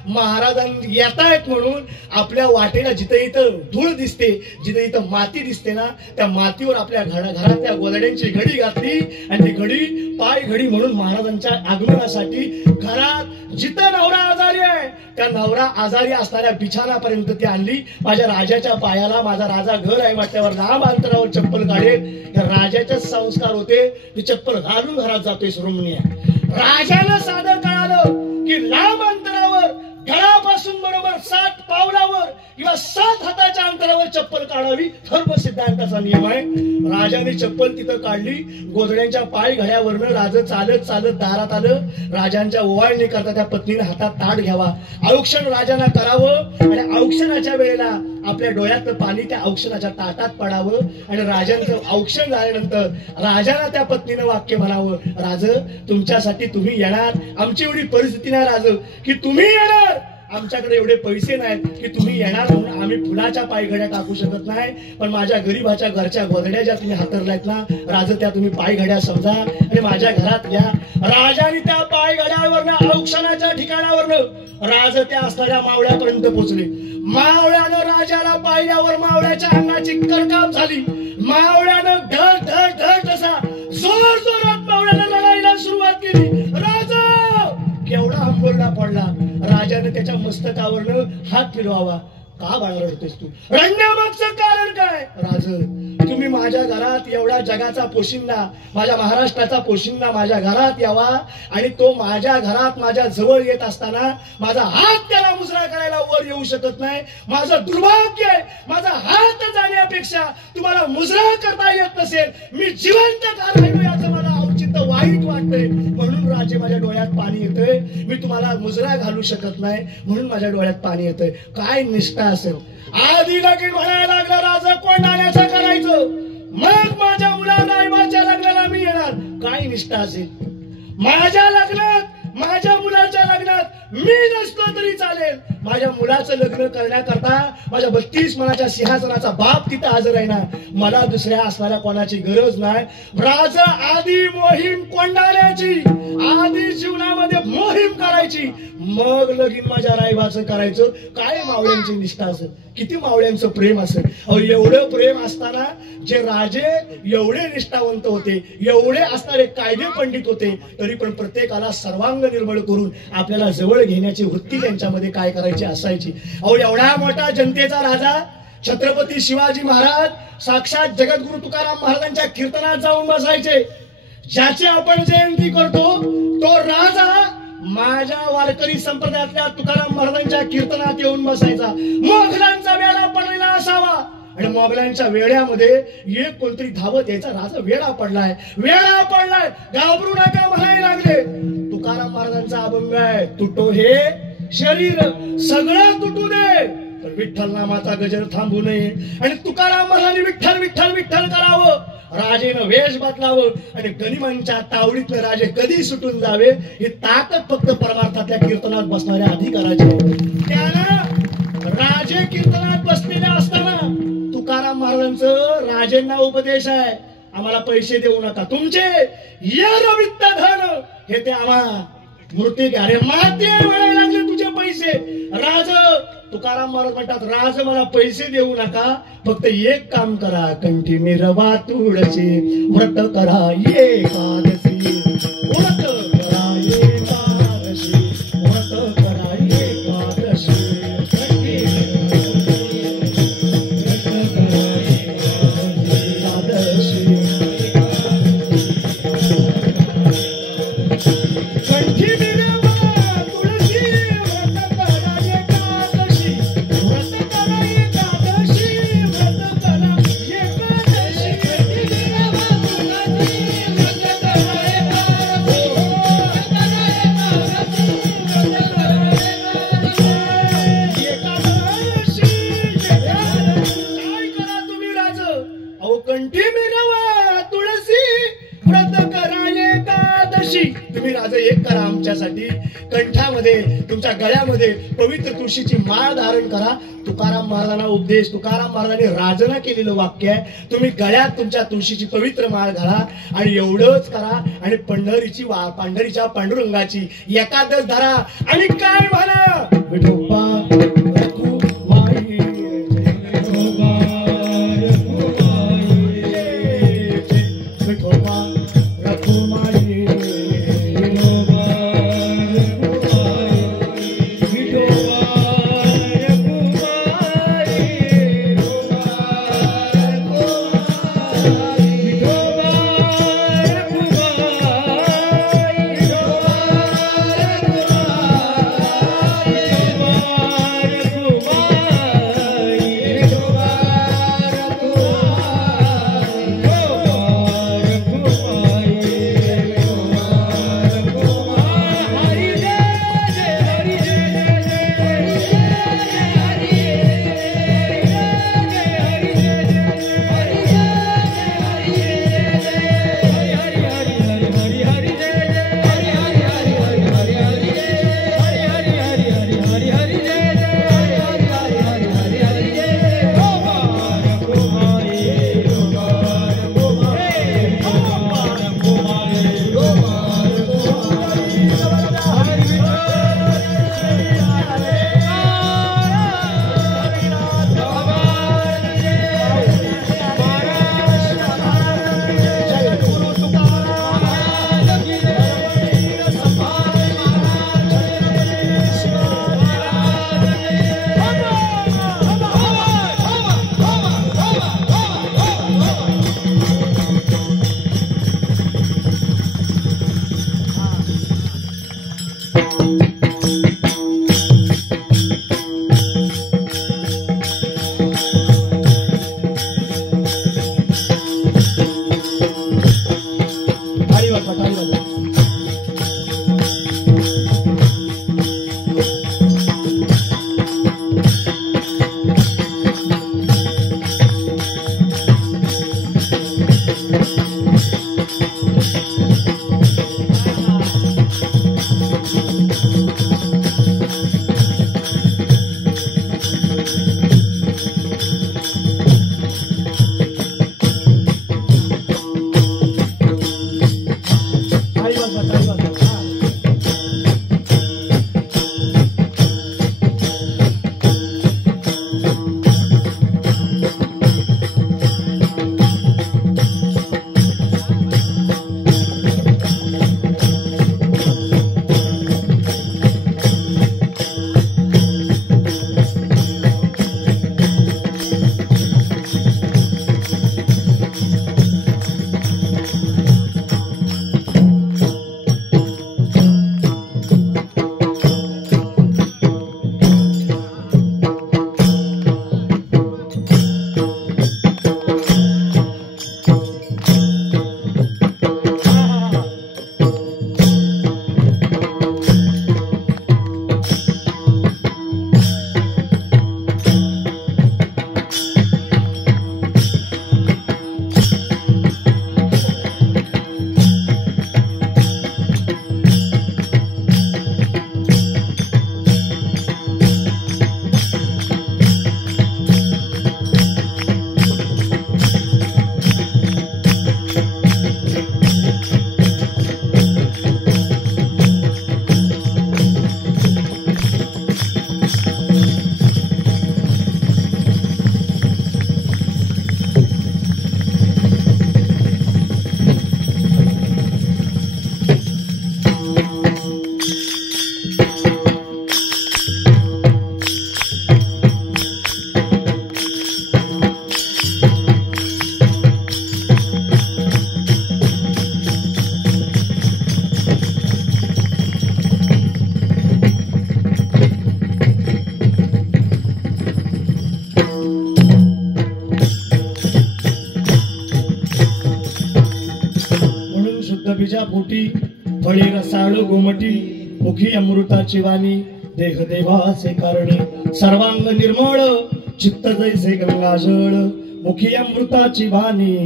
महाराजांना येतायत म्हणून आपल्या वाटेला जिथे इथं धूळ दिसते, जिथे इथं माती दिसते ना, त्या मातीवर आपल्या घरात त्या गोदड्यांची घडी घातली आणि ती घडी पाय घडी म्हणून महाराजांच्या आगमनासाठी घरात जिथं नवरा आजारी आहे त्या नवरा आजारी असणाऱ्या बिछाणापर्यंत ती आणली. माझ्या राजाच्या पायाला, माझा राजा घर आहे वाटल्यावर लांब अंतरावर चप्पल काढेल. राजाचे संस्कार होते. ती चप्पल घालून घरात जातोय सुरमणी. राजाला साधं कळालं की लांब अंतरावर घरापासून बरोबर 7 पावलावर किंवा 7 हाताच्या अंतरावर चप्पल काढावी, धर्म सिद्धांताचा नियम आहे. राजाने चप्पल तिथं काढली. गोधड्यांच्या पाय घड्यावरनं राजा चालत दारात आलं. राजांच्या ओवाळणी करता त्या पत्नीने हातात ताट घ्यावा, औक्षण राजांना करावं आणि औक्षणाच्या वेळेला आपल्या डोळ्यातलं पाणी त्या औक्षणाच्या ताटात पडावं आणि राजांचं औक्षण झाल्यानंतर राजाला त्या पत्नीनं वाक्य म्हणावं, राज तुमच्यासाठी तुम्ही येणार, आमची एवढी परिस्थिती नाही राज की तुम्ही येणार, आमच्याकडे एवढे पैसे नाहीत की तुम्ही येणार म्हणून आम्ही फुलाच्या पायघड्या टाकू शकत नाही, पण माझ्या गरीबाच्या घरच्या गोधड्या ज्या तुम्ही हातरल्यात ना राज, त्या तुम्ही पायघड्या समजा आणि माझ्या घरात या. राजाने त्या पायघड्यावरनं औक्षणाच्या ठिकाणावरनं राज त्या असणाऱ्या मावळ्यापर्यंत पोहोचले. मावळ्यानं राजाला पाहिल्यावर मावळ्याच्या अंगाची करकाम झाली. मावळ्यानं धड धड धड असा जोर जोरात मावळ्यानं लढायला सुरुवात केली. राजा केवढा हंबरडा पडला. राजाने त्याच्या मस्तकावरनं हात फिरवावा. का बाळगतोस तू? रडण्यामागचं कारण काय? राज तुम्ही माझ्या घरात एवढा जगाचा पोशिंदा, माझ्या महाराष्ट्राचा पोशिंदा माझ्या घरात यावा आणि तो माझ्या घरात माझ्या जवळ येत असताना माझा हात त्याला मुजरा करायला वर येऊ शकत नाही. माझं दुर्भाग्य आहे. माझा हात जाण्यापेक्षा तुम्हाला मुजरा करता येत नसेल, मी जिवंत का राहिलो याचं मला औचित्य वाईट वाटतंय. म्हणून राजे माझ्या डोळ्यात पाणी येतंय. मी तुम्हाला मुजरा घालू शकत नाही म्हणून माझ्या डोळ्यात पाणी येतंय. काय निष्ठा असेल? आधी लगीन म्हणायला लागला राजा कोंडाण्याचं करायचं, मग माझ्या मुलाच्या लग्नाला मी येणार. काय निष्ठा असेल? माझ्या लग्नात, माझ्या मुलाच्या लग्नात मी नसलो तरी चालेल, माझ्या मुलाचं लग्न करण्याकरता माझ्या 32 मनाच्या सिंहासनाचा बाप तिथं हजर आहे ना, मला दुसऱ्या असणाऱ्या कोणाची गरज नाही. राज आधी मोहीम कोंडाळ्याची, आधी जीवनामध्ये मोहीम करायची, मग लगीन माझ्या रायबाचं करायचं. काय मावळ्यांची निष्ठा असेल, किती मावळ्यांचं प्रेम असेल. अहो एवढं प्रेम असताना जे राजे एवढे निष्ठावंत होते, एवढे असणारे कायदे पंडित होते, तरी पण प्रत्येकाला सर्वांग निर्मळ करून आपल्याला जवळ घेण्याची वृत्ती त्यांच्यामध्ये काय करायची असायची. अहो एवढा मोठा जनतेचा राजा छत्रपती शिवाजी महाराज साक्षात जगद्गुरु तुकाराम महाराजांच्या कीर्तनात जाऊन बसायचे. ज्याची आपण जयंती करतो तो राजा माझ्या वारकरी संप्रदायातल्या तुकाराम महाराजांच्या कीर्तनात येऊन बसायचा. मोगलांचा वेळा पडलेला असावा आणि मोगलांच्या वेड्यामध्ये एक कोणतरी धावत यायचा, राजा वेळा पडलाय, वेळा पडलाय, घाबरू नका म्हणायला लागले. तुकाराम महाराजांचा अभंग आहे, तुटो हे शरीर सगळं तुटू दे, पण विठ्ठल नामाचा गजर थांबू नये. आणि तुकाराम महाराजांनी विठ्ठल विठ्ठल विठ्ठल करावं, राजेनं वेश बदलावं आणि गनिमांच्या तावडीतलं राजे कधी सुटून जावे ही ताकद फक्त परमार्थातल्या कीर्तनात बसणाऱ्या अधिकाराची. त्यानं राजे कीर्तनात बसलेले असताना तुकाराम महाराजांचं राजेंना उपदेश आहे, आम्हाला पैसे देऊ नका, तुमचे वित्त धन हे ते आम्हाला मूर्ती घ्या रे, माते म्हणायला लागले तुझे पैसे. राज तुकाराम महाराज म्हणतात, राज मला पैसे देऊ नका, फक्त एक काम करा, कंठी मिरवा तुळशी, व्रत करा एकादशी, व्रत करा एकादशी, व्रत करा एकादशी, तुम्ही राजा एक करा आमच्यासाठी, कंठामध्ये तुमच्या गळ्यामध्ये पवित्र तुळशीची माळ धारण करा. तुकाराम महाराजांना उपदेश, तुकाराम महाराजांनी राजना केलेलं वाक्य आहे, तुम्ही गळ्यात तुमच्या तुळशीची पवित्र माळ घाला आणि एवढंच करा. आणि पांढरीच्या पांडुरंगाची एकादश धरा आणि काय म्हणा, विठोबा रखुमाई, विठोबा रखुमाई, शुद्ध बीजा पोटी फळे रसाळ गोमटी मुखी अमृताची वाणी देह देवाचे कारणी सर्वांग निर्मळ चित्त जैसे गंगाजळ मुखी अमृताची वाणी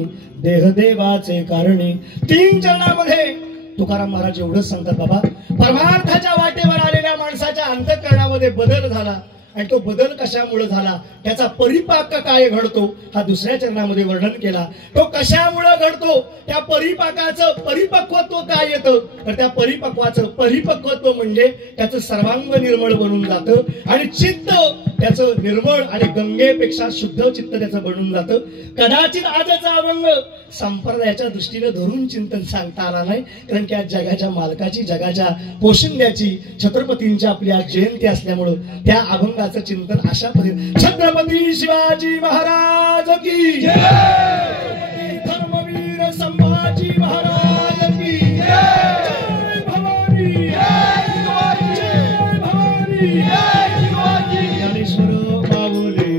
देह देवाचे कारणी. 3 चरणामध्ये तुकाराम महाराज एवढंच सांगतात बाबा, परमार्थाच्या वाटेवर आलेल्या माणसाच्या अंतःकरणामध्ये बदल झाला आणि तो बदल कशामुळे झाला त्याचा परिपाक काय घडतो हा दुसऱ्या चरणामध्ये वर्णन केला. तो कशामुळे घडतो त्या परिपाकाचं परिपक्वत्व काय येतं तर त्या परिपक्वाचं परिपक्वत्व म्हणजे त्याचं सर्वांग निर्मळ बनून जातं आणि चित्त त्याचं निर्मळ आणि गंगेपेक्षा शुद्ध चित्त त्याचं बनून जातं. कदाचित आजचा अभंग संप्रदायाच्या दृष्टीने धरून चिंतन सांगता आला नाही कारण की आज जगाच्या मालकाची जगाच्या पोशिंद्याची छत्रपतींची आपली आज जयंती असल्यामुळं त्या अभंगाचं चिंतन अशा पद्धतीने छत्रपती शिवाजी महाराज की जय, धर्मवीर संभाजी महाराज की जय, भवानी जय, भवानी ज्ञानेश्वर माऊली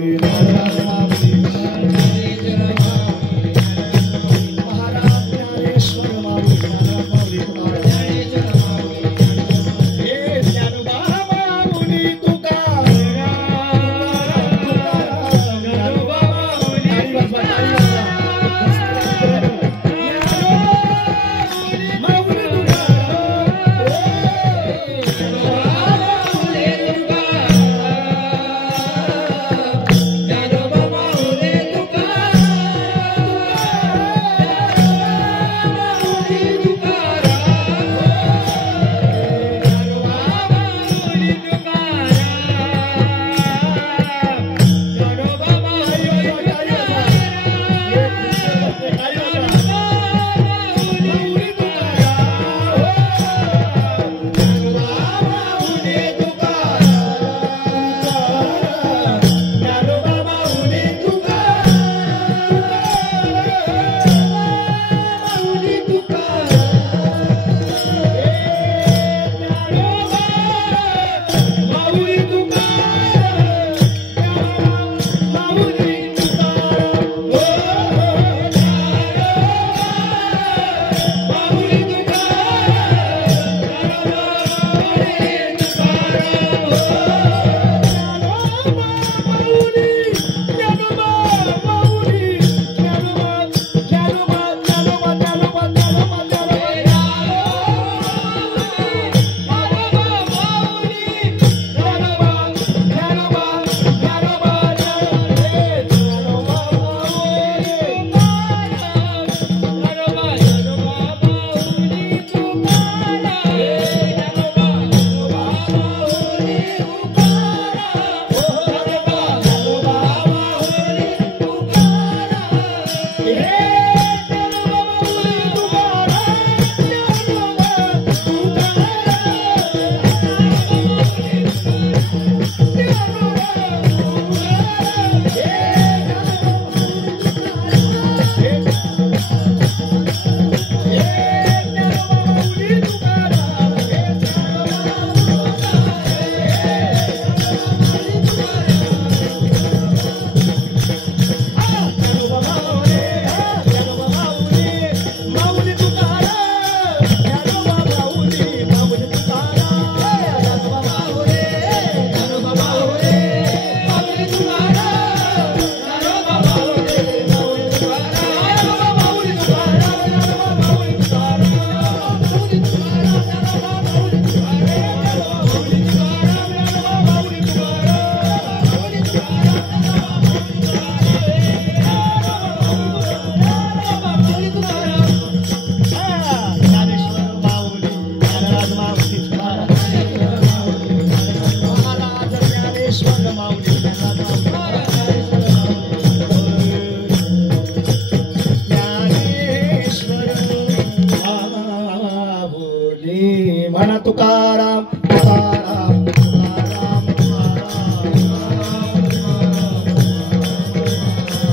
म्हणा तुकाराम तुकाराम तुकाराम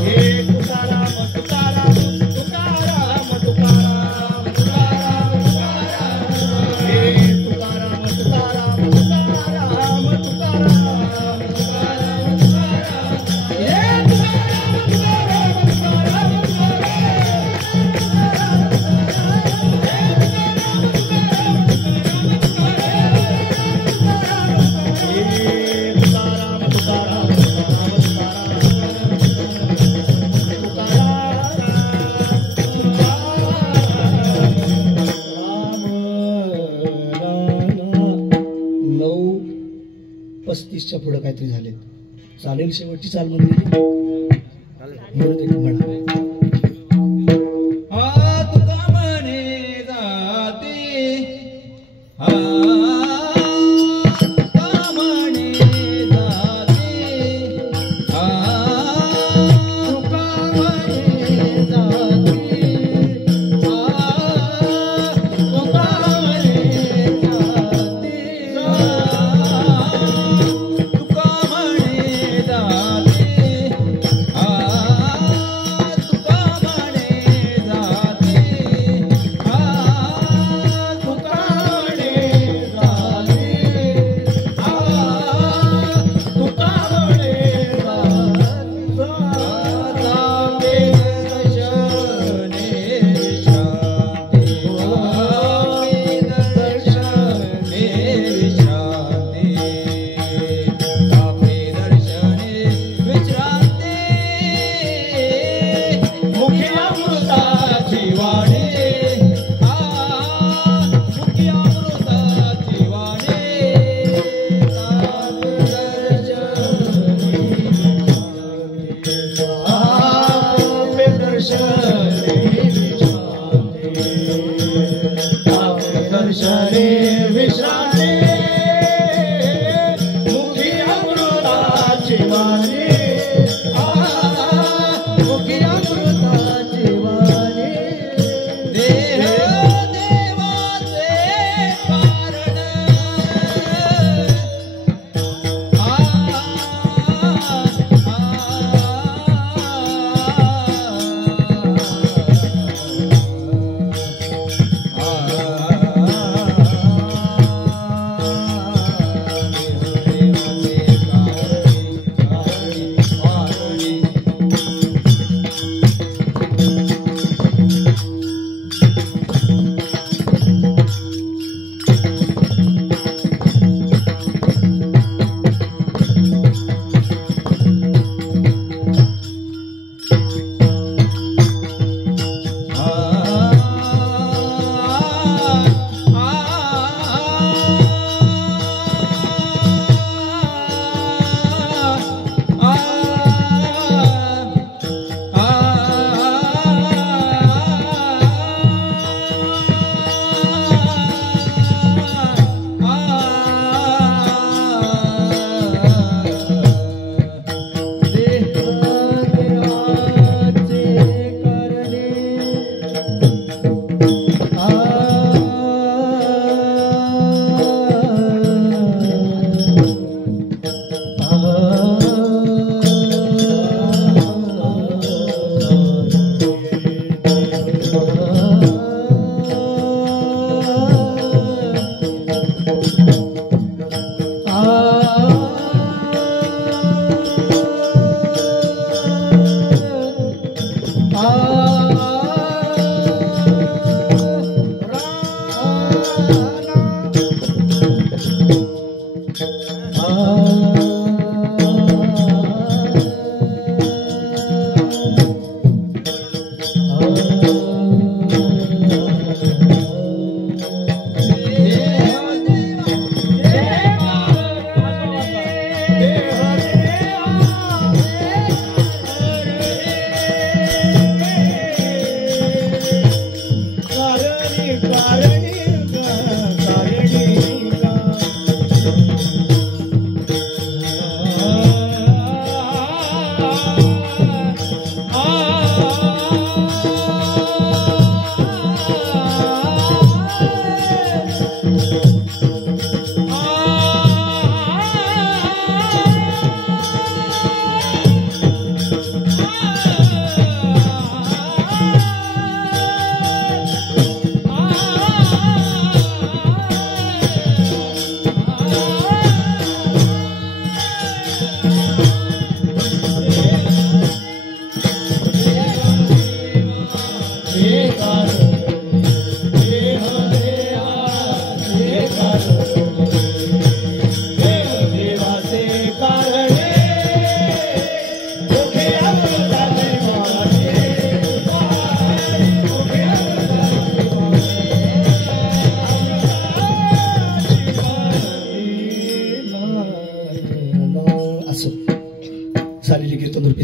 हे तुकाराम तुकाराम तुकाराम तुकाराम तुकाराम हे तुकाराम तुकाराम तुकाराम तुकाराम हे तुकाराम तुकाराम मिनिटच्या पुढे काहीतरी झाले. चालेल शेवटची चाल म्हणजे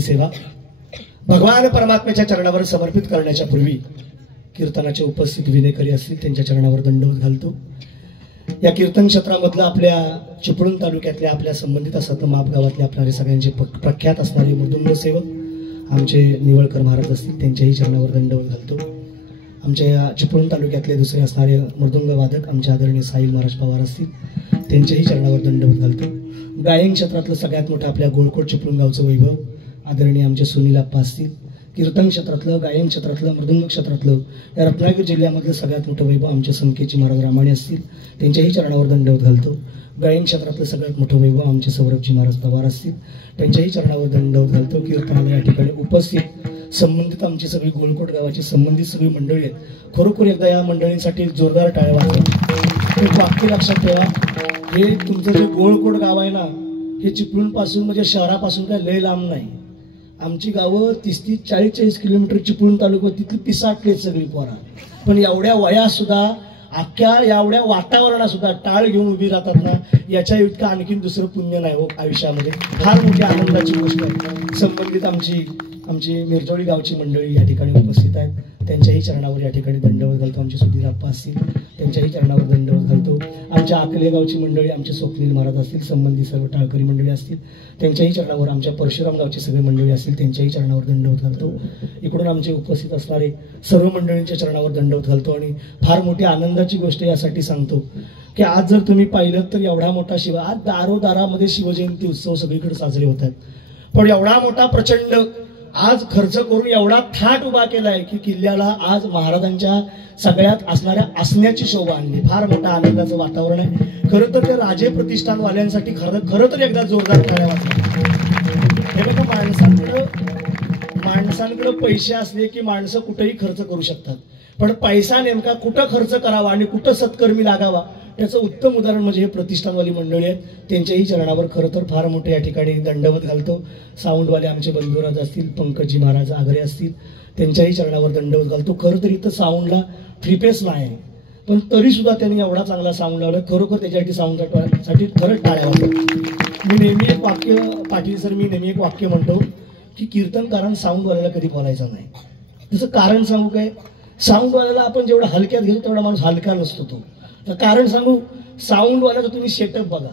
सेवा भगवान परमात्म्याच्या चरणावर समर्पित करण्याच्या पूर्वी कीर्तनाचे उपस्थित विनेकरी असतील त्यांच्या चरणावर दंडवत घालतो। या कीर्तन क्षेत्रामधलं आपल्या चिपळूण तालुक्यातल्या आपल्या संबंधित असत माप गावातले आपणारे सगळ्यांचे प्रख्यात असणारे मृदुंग सेवक आमचे निवळकर महाराज असतील त्यांच्याही चरणावर दंडवत घालतो। आमच्या या चिपळूण तालुक्यातले दुसरे असणारे मृदुंग वादक आमचे आदरणीय साहिल महाराज पवार असतील त्यांच्याही चरणावर दंडवत घालतो। गायन क्षेत्रातलं सगळ्यात मोठं आपल्या गोळकोट चिपळूण गावचं वैभव आदरणीय आमचे सुनील आप्पा असतील। कीर्तन क्षेत्रातलं गायन क्षेत्रातलं मृदुंग क्षेत्रातलं या रत्नागिरी जिल्ह्यामधलं सगळ्यात मोठं वैभव आमचे संकेतजी महाराज रामाणे असतील त्यांच्याही चरणावर दंडवत घालतो। गायन क्षेत्रातलं सगळ्यात मोठं वैभव आमचे सौरभजी महाराज पवार असतील त्यांच्याही चरणावर दंडवत घालतो। कीर्तनाला या ठिकाणी उपस्थित संबंधित आमची सगळी गोळकोट गावाची संबंधित सगळी मंडळी आहेत। खरोखर एकदा या मंडळींसाठी जोरदार टाळ्या वाजवा। एक वाक्य लक्षात ठेवा, हे तुमचं जे गोळकोट गाव आहे ना हे चिपळूण पासून म्हणजे शहरापासून काय लय लांब नाही। आमची गावं 30-30, 40-40 किलोमीटर चिपळूण तालुक्यात तिथली पिसाटले सगळी पोरा, पण एवढ्या वयात सुद्धा अख्ख्या एवढ्या वातावरणात सुद्धा टाळ घेऊन उभी राहतात ना, याच्या इतकं आणखीन दुसरं पुण्य नाही हो आयुष्यामध्ये। फार मोठी आनंदाची गोष्ट आहे। संबंधित आमची मिरजोळी गावची मंडळी या ठिकाणी उपस्थित आहेत त्यांच्याही चरणावर या ठिकाणी दंडवत घालतो। आमचे सुधीर आप्पा असतील त्यांच्याही चरणावर दंडवत घालतो। आमच्या आकले गावची मंडळी आमचे स्वप्नील महाराज असतील संबंधित सर्व टाळकरी मंडळी असतील त्यांच्याही चरणावर, आमच्या परशुराम गावची सगळी मंडळी असतील त्यांच्याही चरणावर दंडवत घालतो। इकडून आमचे उपस्थित असणारे सर्व मंडळींच्या चरणावर दंडवत घालतो। आणि फार मोठी आनंदाची गोष्ट यासाठी सांगतो की आज जर तुम्ही पाहिलं तर एवढा मोठा आज दारोदारामध्ये शिवजयंती उत्सव सगळीकडे साजरे होत आहेत, पण एवढा मोठा प्रचंड आज खर्च करून एवढा थाट उभा केलाय की किल्ल्याला आज महाराजांच्या सगळ्यात असणाऱ्या असण्याची शोभा आणली। फार मोठा आनंदाचं वातावरण आहे। खरं तर त्या राजे प्रतिष्ठानवाल्यांसाठी खरं तर एकदा जोरदार टाळ्या वाजवा। हे बघा, माणसांकडे पैसे असले की माणसं कुठेही खर्च करू शकतात, पण पैसा नेमका कुठं खर्च करावा आणि कुठं सत्कर्मी लागावा त्याचं उत्तम उदाहरण म्हणजे हे प्रतिष्ठानवाली मंडळी आहेत। त्यांच्याही चरणावर खरं तर फार मोठे या ठिकाणी दंडवत घालतो। साऊंडवाले आमचे बंधुराज असतील, पंकजी महाराज आगरे असतील त्यांच्याही चरणावर दंडवत घालतो। खरं तर इथं साऊंडला फ्रीपेस नाही, पण तरी सुद्धा त्यांनी एवढा चांगला साऊंड लावला, खरोखर त्याच्यासाठी साऊंडसाठी खरंच टाळ्या वाजवतात। मी नेहमी एक वाक्य पाटील सर मी नेहमी एक वाक्य म्हणतो की कीर्तनकारांना साऊंडवाल्याला कधी बोलायचं नाही। त्याचं कारण सांगू काय, साऊंडवाल्याला आपण जेवढा हलक्यात घेतो तेवढा माणूस हलका नसतो तो। तर कारण सांगू, साऊंडवाल्याचा तुम्ही सेटअप बघा,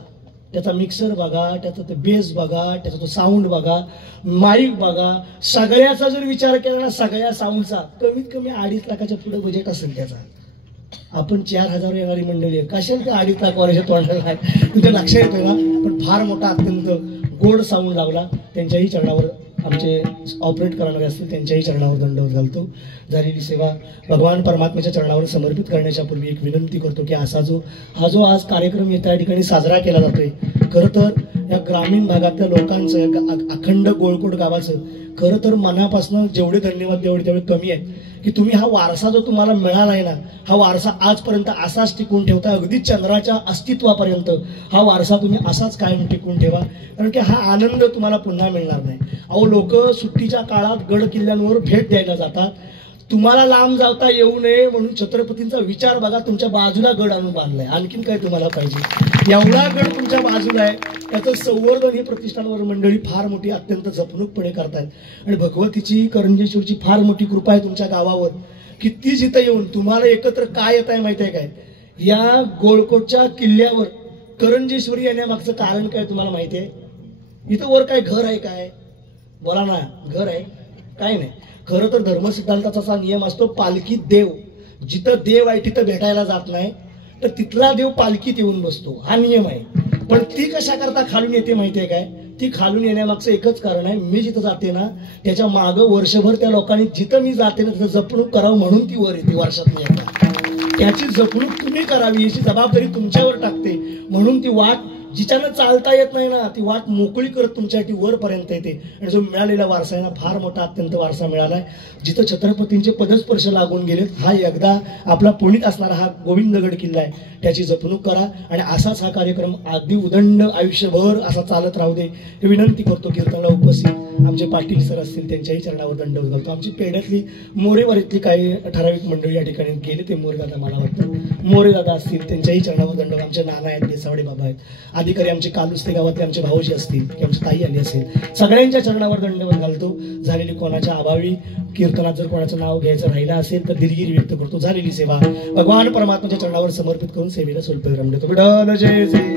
त्याचा मिक्सर बघा, त्याचा ते बेस बघा, त्याचा तो साऊंड बघा, माईक बघा, सगळ्याचा जर विचार केला ना सगळ्या साऊंडचा कमीत कमी 2.5 लाखाच्या पुढे बजेट असेल त्याचा। आपण 4,000 येणारी मंडळी आहे, कशाला ते 2.5 लाख वराच्या तोंडाला आहे तुमच्या लक्षात येतोय ना। पण फार मोठा अत्यंत गोड साऊंड लावला। त्यांच्याही चरणावर आमचे ऑपरेट करणारे असतील त्यांच्याही चरणावर दंडवत घालतो। झालेली सेवा भगवान परमात्म्याच्या चरणावर समर्पित करण्याच्या पूर्वी एक विनंती करतो की हा जो आज कार्यक्रम त्या ठिकाणी साजरा केला जातोय, खरं तर या ग्रामीण भागातल्या लोकांचं अखंड गोळकोट गावाचं खरं तर मनापासून जेवढे धन्यवाद तेवढे कमी आहे की तुम्ही हा वारसा जो तुम्हाला मिळाला आहे ना, हा वारसा आजपर्यंत असाच टिकून ठेवता, अगदी चंद्राच्या अस्तित्वापर्यंत हा वारसा तुम्ही असाच कायम टिकून ठेवा, कारण की हा आनंद तुम्हाला पुन्हा मिळणार नाही। अहो लोक सुट्टीच्या काळात गड किल्ल्यांवर भेट द्यायला जातात, तुम्हाला लांब जाता येऊ नये म्हणून छत्रपतींचा विचार बघा, तुमच्या बाजूला गड आणून बांधलाय, आणखीन काय तुम्हाला पाहिजे। एवढा गड तुमच्या बाजूला आहे, त्याचं संवर्धन ही प्रतिष्ठानवर मंडळी फार मोठी अत्यंत जपणूकपणे करतायत। आणि भगवतीची करंजेश्वरची फार मोठी कृपा आहे तुमच्या गावावर की ती जिथं येऊन तुम्हाला एकत्र काय येत आहे माहिती आहे काय, या गोळकोटच्या किल्ल्यावर करंजेश्वरी येण्यामागचं कारण काय तुम्हाला माहिती आहे? इथं वर काय घर आहे काय? बोला ना, घर आहे काय नाही। खरं तर धर्मसिद्धांताचा असा नियम असतो, पालखीत देव, जिथं देव आहे तिथं भेटायला जात नाही तर तिथला देव पालखीत येऊन बसतो, हा नियम आहे। पण ती कशा करता खालून येते माहिती आहे काय? ती खालून येण्यामागचं एकच कारण आहे, मी जिथं जाते ना त्याच्या मागं वर्षभर त्या लोकांनी जिथं मी जाते ना तिथं जपणूक करावं म्हणून ती वर येते वर्षातून एकदा। त्याची जपणूक तुम्ही करावी याची जबाबदारी तुमच्यावर टाकते, म्हणून ती वाट जिच्यानं चालता येत नाही ना ती वाट मोकळी करत तुमच्यासाठी वरपर्यंत येते। आणि जो मिळालेला वारसा आहे ना फार मोठा अत्यंत वारसा मिळालाय, जिथं छत्रपतींचे पदस्पर्श लागून गेलेत। हा एकदा आपला पुणित असणारा हा गोविंदगड किल्ला आहे, त्याची जपणूक करा आणि असाच हा कार्यक्रम अगदी उदंड आयुष्यभर असा चालत राहू दे ही विनंती करतो कीर्तनला उपस्थित आमचे पाटील सर असतील त्यांच्याही चरणावर दंडवत घालतो. आमची पेढ्यातली मोरेवारीतली काही ठराविक मंडळी या ठिकाणी गेले ते मोरेदादा मला वाटतं मोरेदादा असतील त्यांच्याही चरणावर दंडवत. आमचे नाना आहेत, देसावडे बाबा आहेत, अधिकारी आमचे कालुस्ते गावातले आमचे भाऊजी असतील की आमची ताई आली असेल, सगळ्यांच्या चरणावर दंडवत घालतो. झालेली कोणाच्या अभावी कीर्तनात जर कोणाचं नाव घ्यायचं राहिलं असेल तर दिलगिरी व्यक्त करतो. झालेली सेवा भगवान परमात्म्याच्या चरणावर समर्पित करून सेवेला सोलपेरम देतो. विठ्ठल जय जय.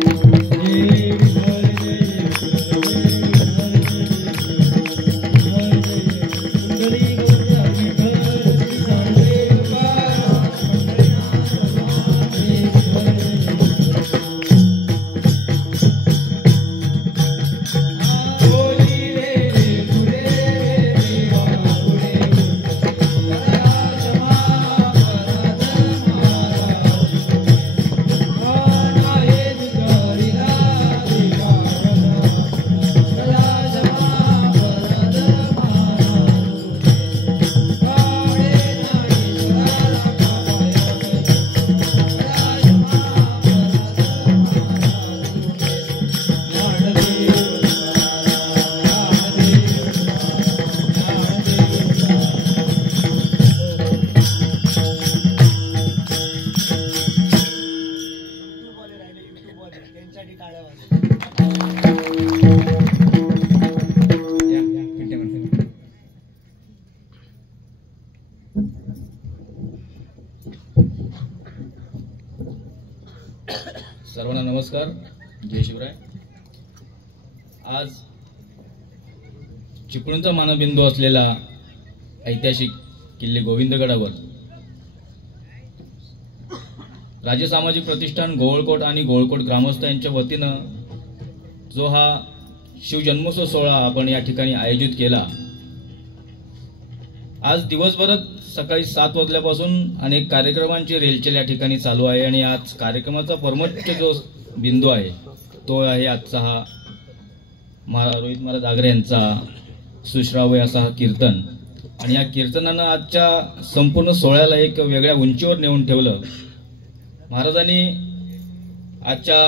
सर्वांना नमस्कार, जय शिवराय. आज चिपळूणचा मानबिंदू असलेला ऐतिहासिक किल्ले गोविंदगडावर राज्य सामाजिक प्रतिष्ठान गोवळकोट आणि गोवळकोट ग्रामस्थ यांच्या वतीनं जो हा शिवजन्मोत्सव सोहळा आपण या ठिकाणी आयोजित केला. आज दिवसभरात सकाळी 7 वाजल्यापासून अनेक कार्यक्रमांची रेलचेल या ठिकाणी चालू आहे आणि आज कार्यक्रमाचा परमोच्च जो बिंदू आहे तो आहे आजचा हा रोहित महाराज आगरे यांचा सुश्राव्य असा हा कीर्तन. आणि या कीर्तनानं आजच्या संपूर्ण सोहळ्याला एक वेगळ्या उंचीवर नेऊन ठेवलं. महाराजांनी आजच्या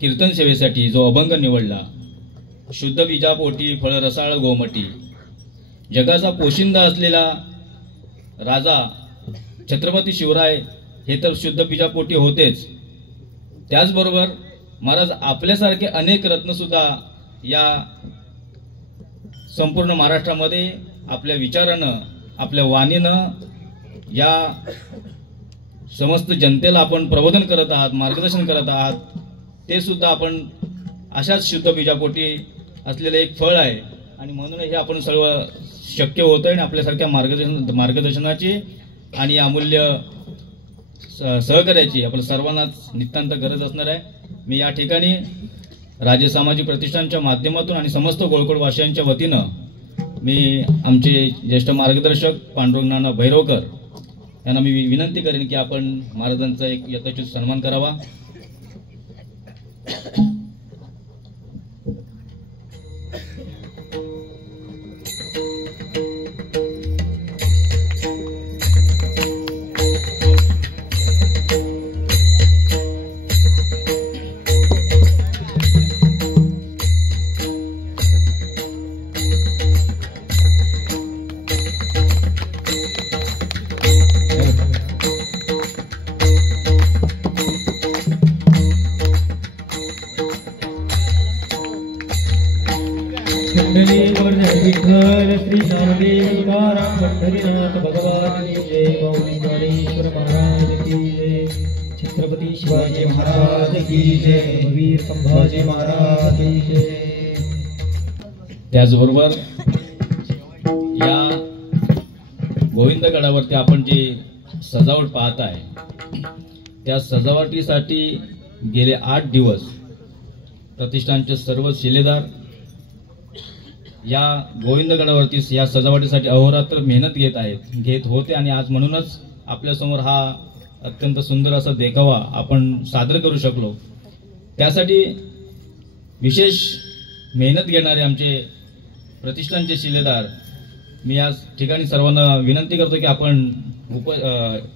कीर्तन सेवेसाठी जो अभंग निवडला, शुद्ध बीजापोटी फळ रसाळ गोमटी, जगाचा पोशिंदा असलेला राजा छत्रपती शिवराय हे तर शुद्ध बीजापोटी होतेच, त्याचबरोबर महाराज आपल्यासारखे अनेक रत्न सुद्धा या संपूर्ण महाराष्ट्रामध्ये आपल्या विचारानं आपल्या वाणीनं या समस्त जनतेला आपण प्रबोधन करत आहात, मार्गदर्शन करत आहात. ते सुद्धा आपण अशाच शुद्ध बीजापोटी असलेले एक फळ आहे आणि म्हणून हे आपण सर्व शक्य होतं आणि आपल्यासारख्या मार्गदर्शनाची आणि अमूल्य सहकार्याची आपल्या सर्वांनाच नितांत गरज असणार आहे. मी या ठिकाणी राज्य सामाजिक प्रतिष्ठानच्या माध्यमातून आणि समस्त गोवळकोट वासियांच्या वतीनं मी आमचे ज्येष्ठ मार्गदर्शक पांडुरंग नाना भैरवकर यांना मी विनंती करेन की आपण महाराजांचा एक यथोचित सन्मान करावा. विठ्ठल श्री नामदेव तुकाराम पंढरीनाथ भगवान की जय. गौरी गणेश्वर महाराज की जय. छत्रपती शिवाजी महाराज की जय. वीर संभाजी महाराज की जय. त्याचबरोबर या गोविंदगडावरती आपण जे सजावट पाहत आहे त्या सजावटीसाठी गेले 8 दिवस प्रतिष्ठानचे सर्व शिलेदार या गोविंदगडावरती या सजावटीसाठी अहोरात्र मेहनत घेत होते आणि आज म्हणूनच आपल्यासमोर हा अत्यंत सुंदर असा देखावा आपण सादर करू शकलो. त्यासाठी विशेष मेहनत घेणारे आमचे प्रतिष्ठानचे शिलेदार मी या ठिकाणी सर्वांना विनंती करतो की आपण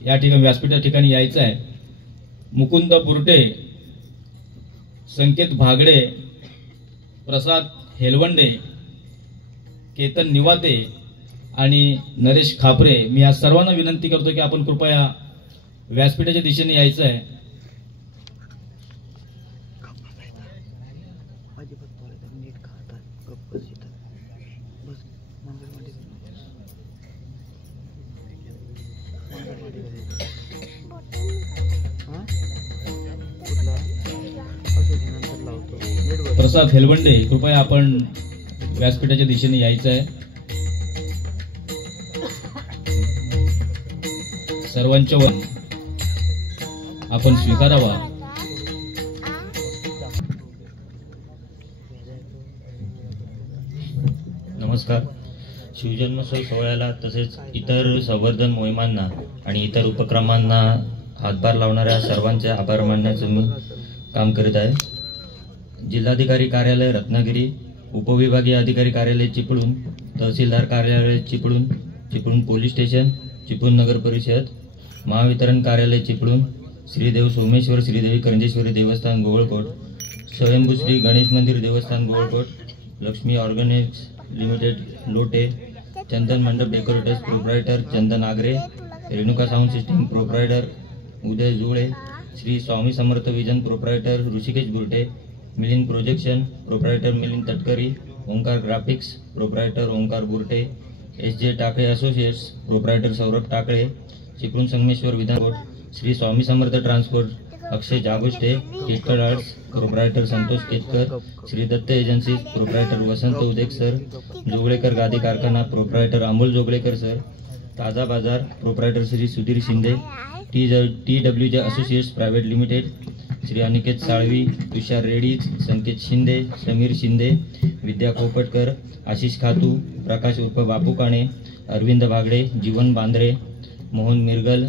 या ठिकाणी व्यासपीठा ठिकाणी यायचं आहे. मुकुंद बुरटे, संकेत भागडे, प्रसाद हेलवंडे केतन निवाते आणि नरेश खापरे, मी या सर्वांना विनंती करतो की आपण कृपया व्यासपीठाच्या दिशेने यायचं आहे. प्रसाद हेलबंडे, कृपया आपण व्यासपीठाच्या दिशेने यायचं आहे. सर्वांच्या वन आपण स्वीकारावा. नमस्कार. शिवजन्मोत्सव सोहळ्याला तसेच इतर संवर्धन मोहिमांना आणि इतर उपक्रमांना हातभार लावणाऱ्या सर्वांचे आभार मानण्याचं मी काम करीत आहे. जिल्हाधिकारी कार्यालय रत्नागिरी, उपविभागीय अधिकारी कार्यालय चिपळूण, तहसीलदार कार्यालय चिपळूण, चिपळूण पोलीस स्टेशन, चिपळूण नगर परिषद, महावितरण कार्यालय चिपळूण, श्रीदेव सोमेश्वर श्रीदेवी करंजेश्वरी देवस्थान गोवळकोट, स्वयंभू श्री गणेश मंदिर देवस्थान Govalkot, Lakshmi organics limited Lote, Chandan Mandap decorators proprietor Chandan Agre, Renuka sound system proprietor Uday Jule, Shri Swami Samarth vision proprietor Hrishikesh Burte, Milind projection proprietor Milind Tatkari, Omkar graphics proprietor Omkar Burte, SJ Takle associates proprietor Saurabh Takle, Chiplun Sangameshwar Vidhankot, Shri Swami Samarth transport Akshay Jagoshte, Ketkar arts proprietor Santosh Ketkar, Shri Datta agency proprietor Vasant Udek sir, Joglekar गादी कारखाना प्रोप्रायटर अमोल जोगळेकर सर, ताजा बाजार proprietor Shri Sudhir Shinde, TWJ associates private limited, Shri Aniket Salvi, Tushar Redij, Sanket Shinde, Sameer Shinde, Vidya Kopatkar, Ashish Khatu, Prakash उर्फ बापू काणे, अरविंद भागडे, जीवन बांद्रे, मोहन मिरगल,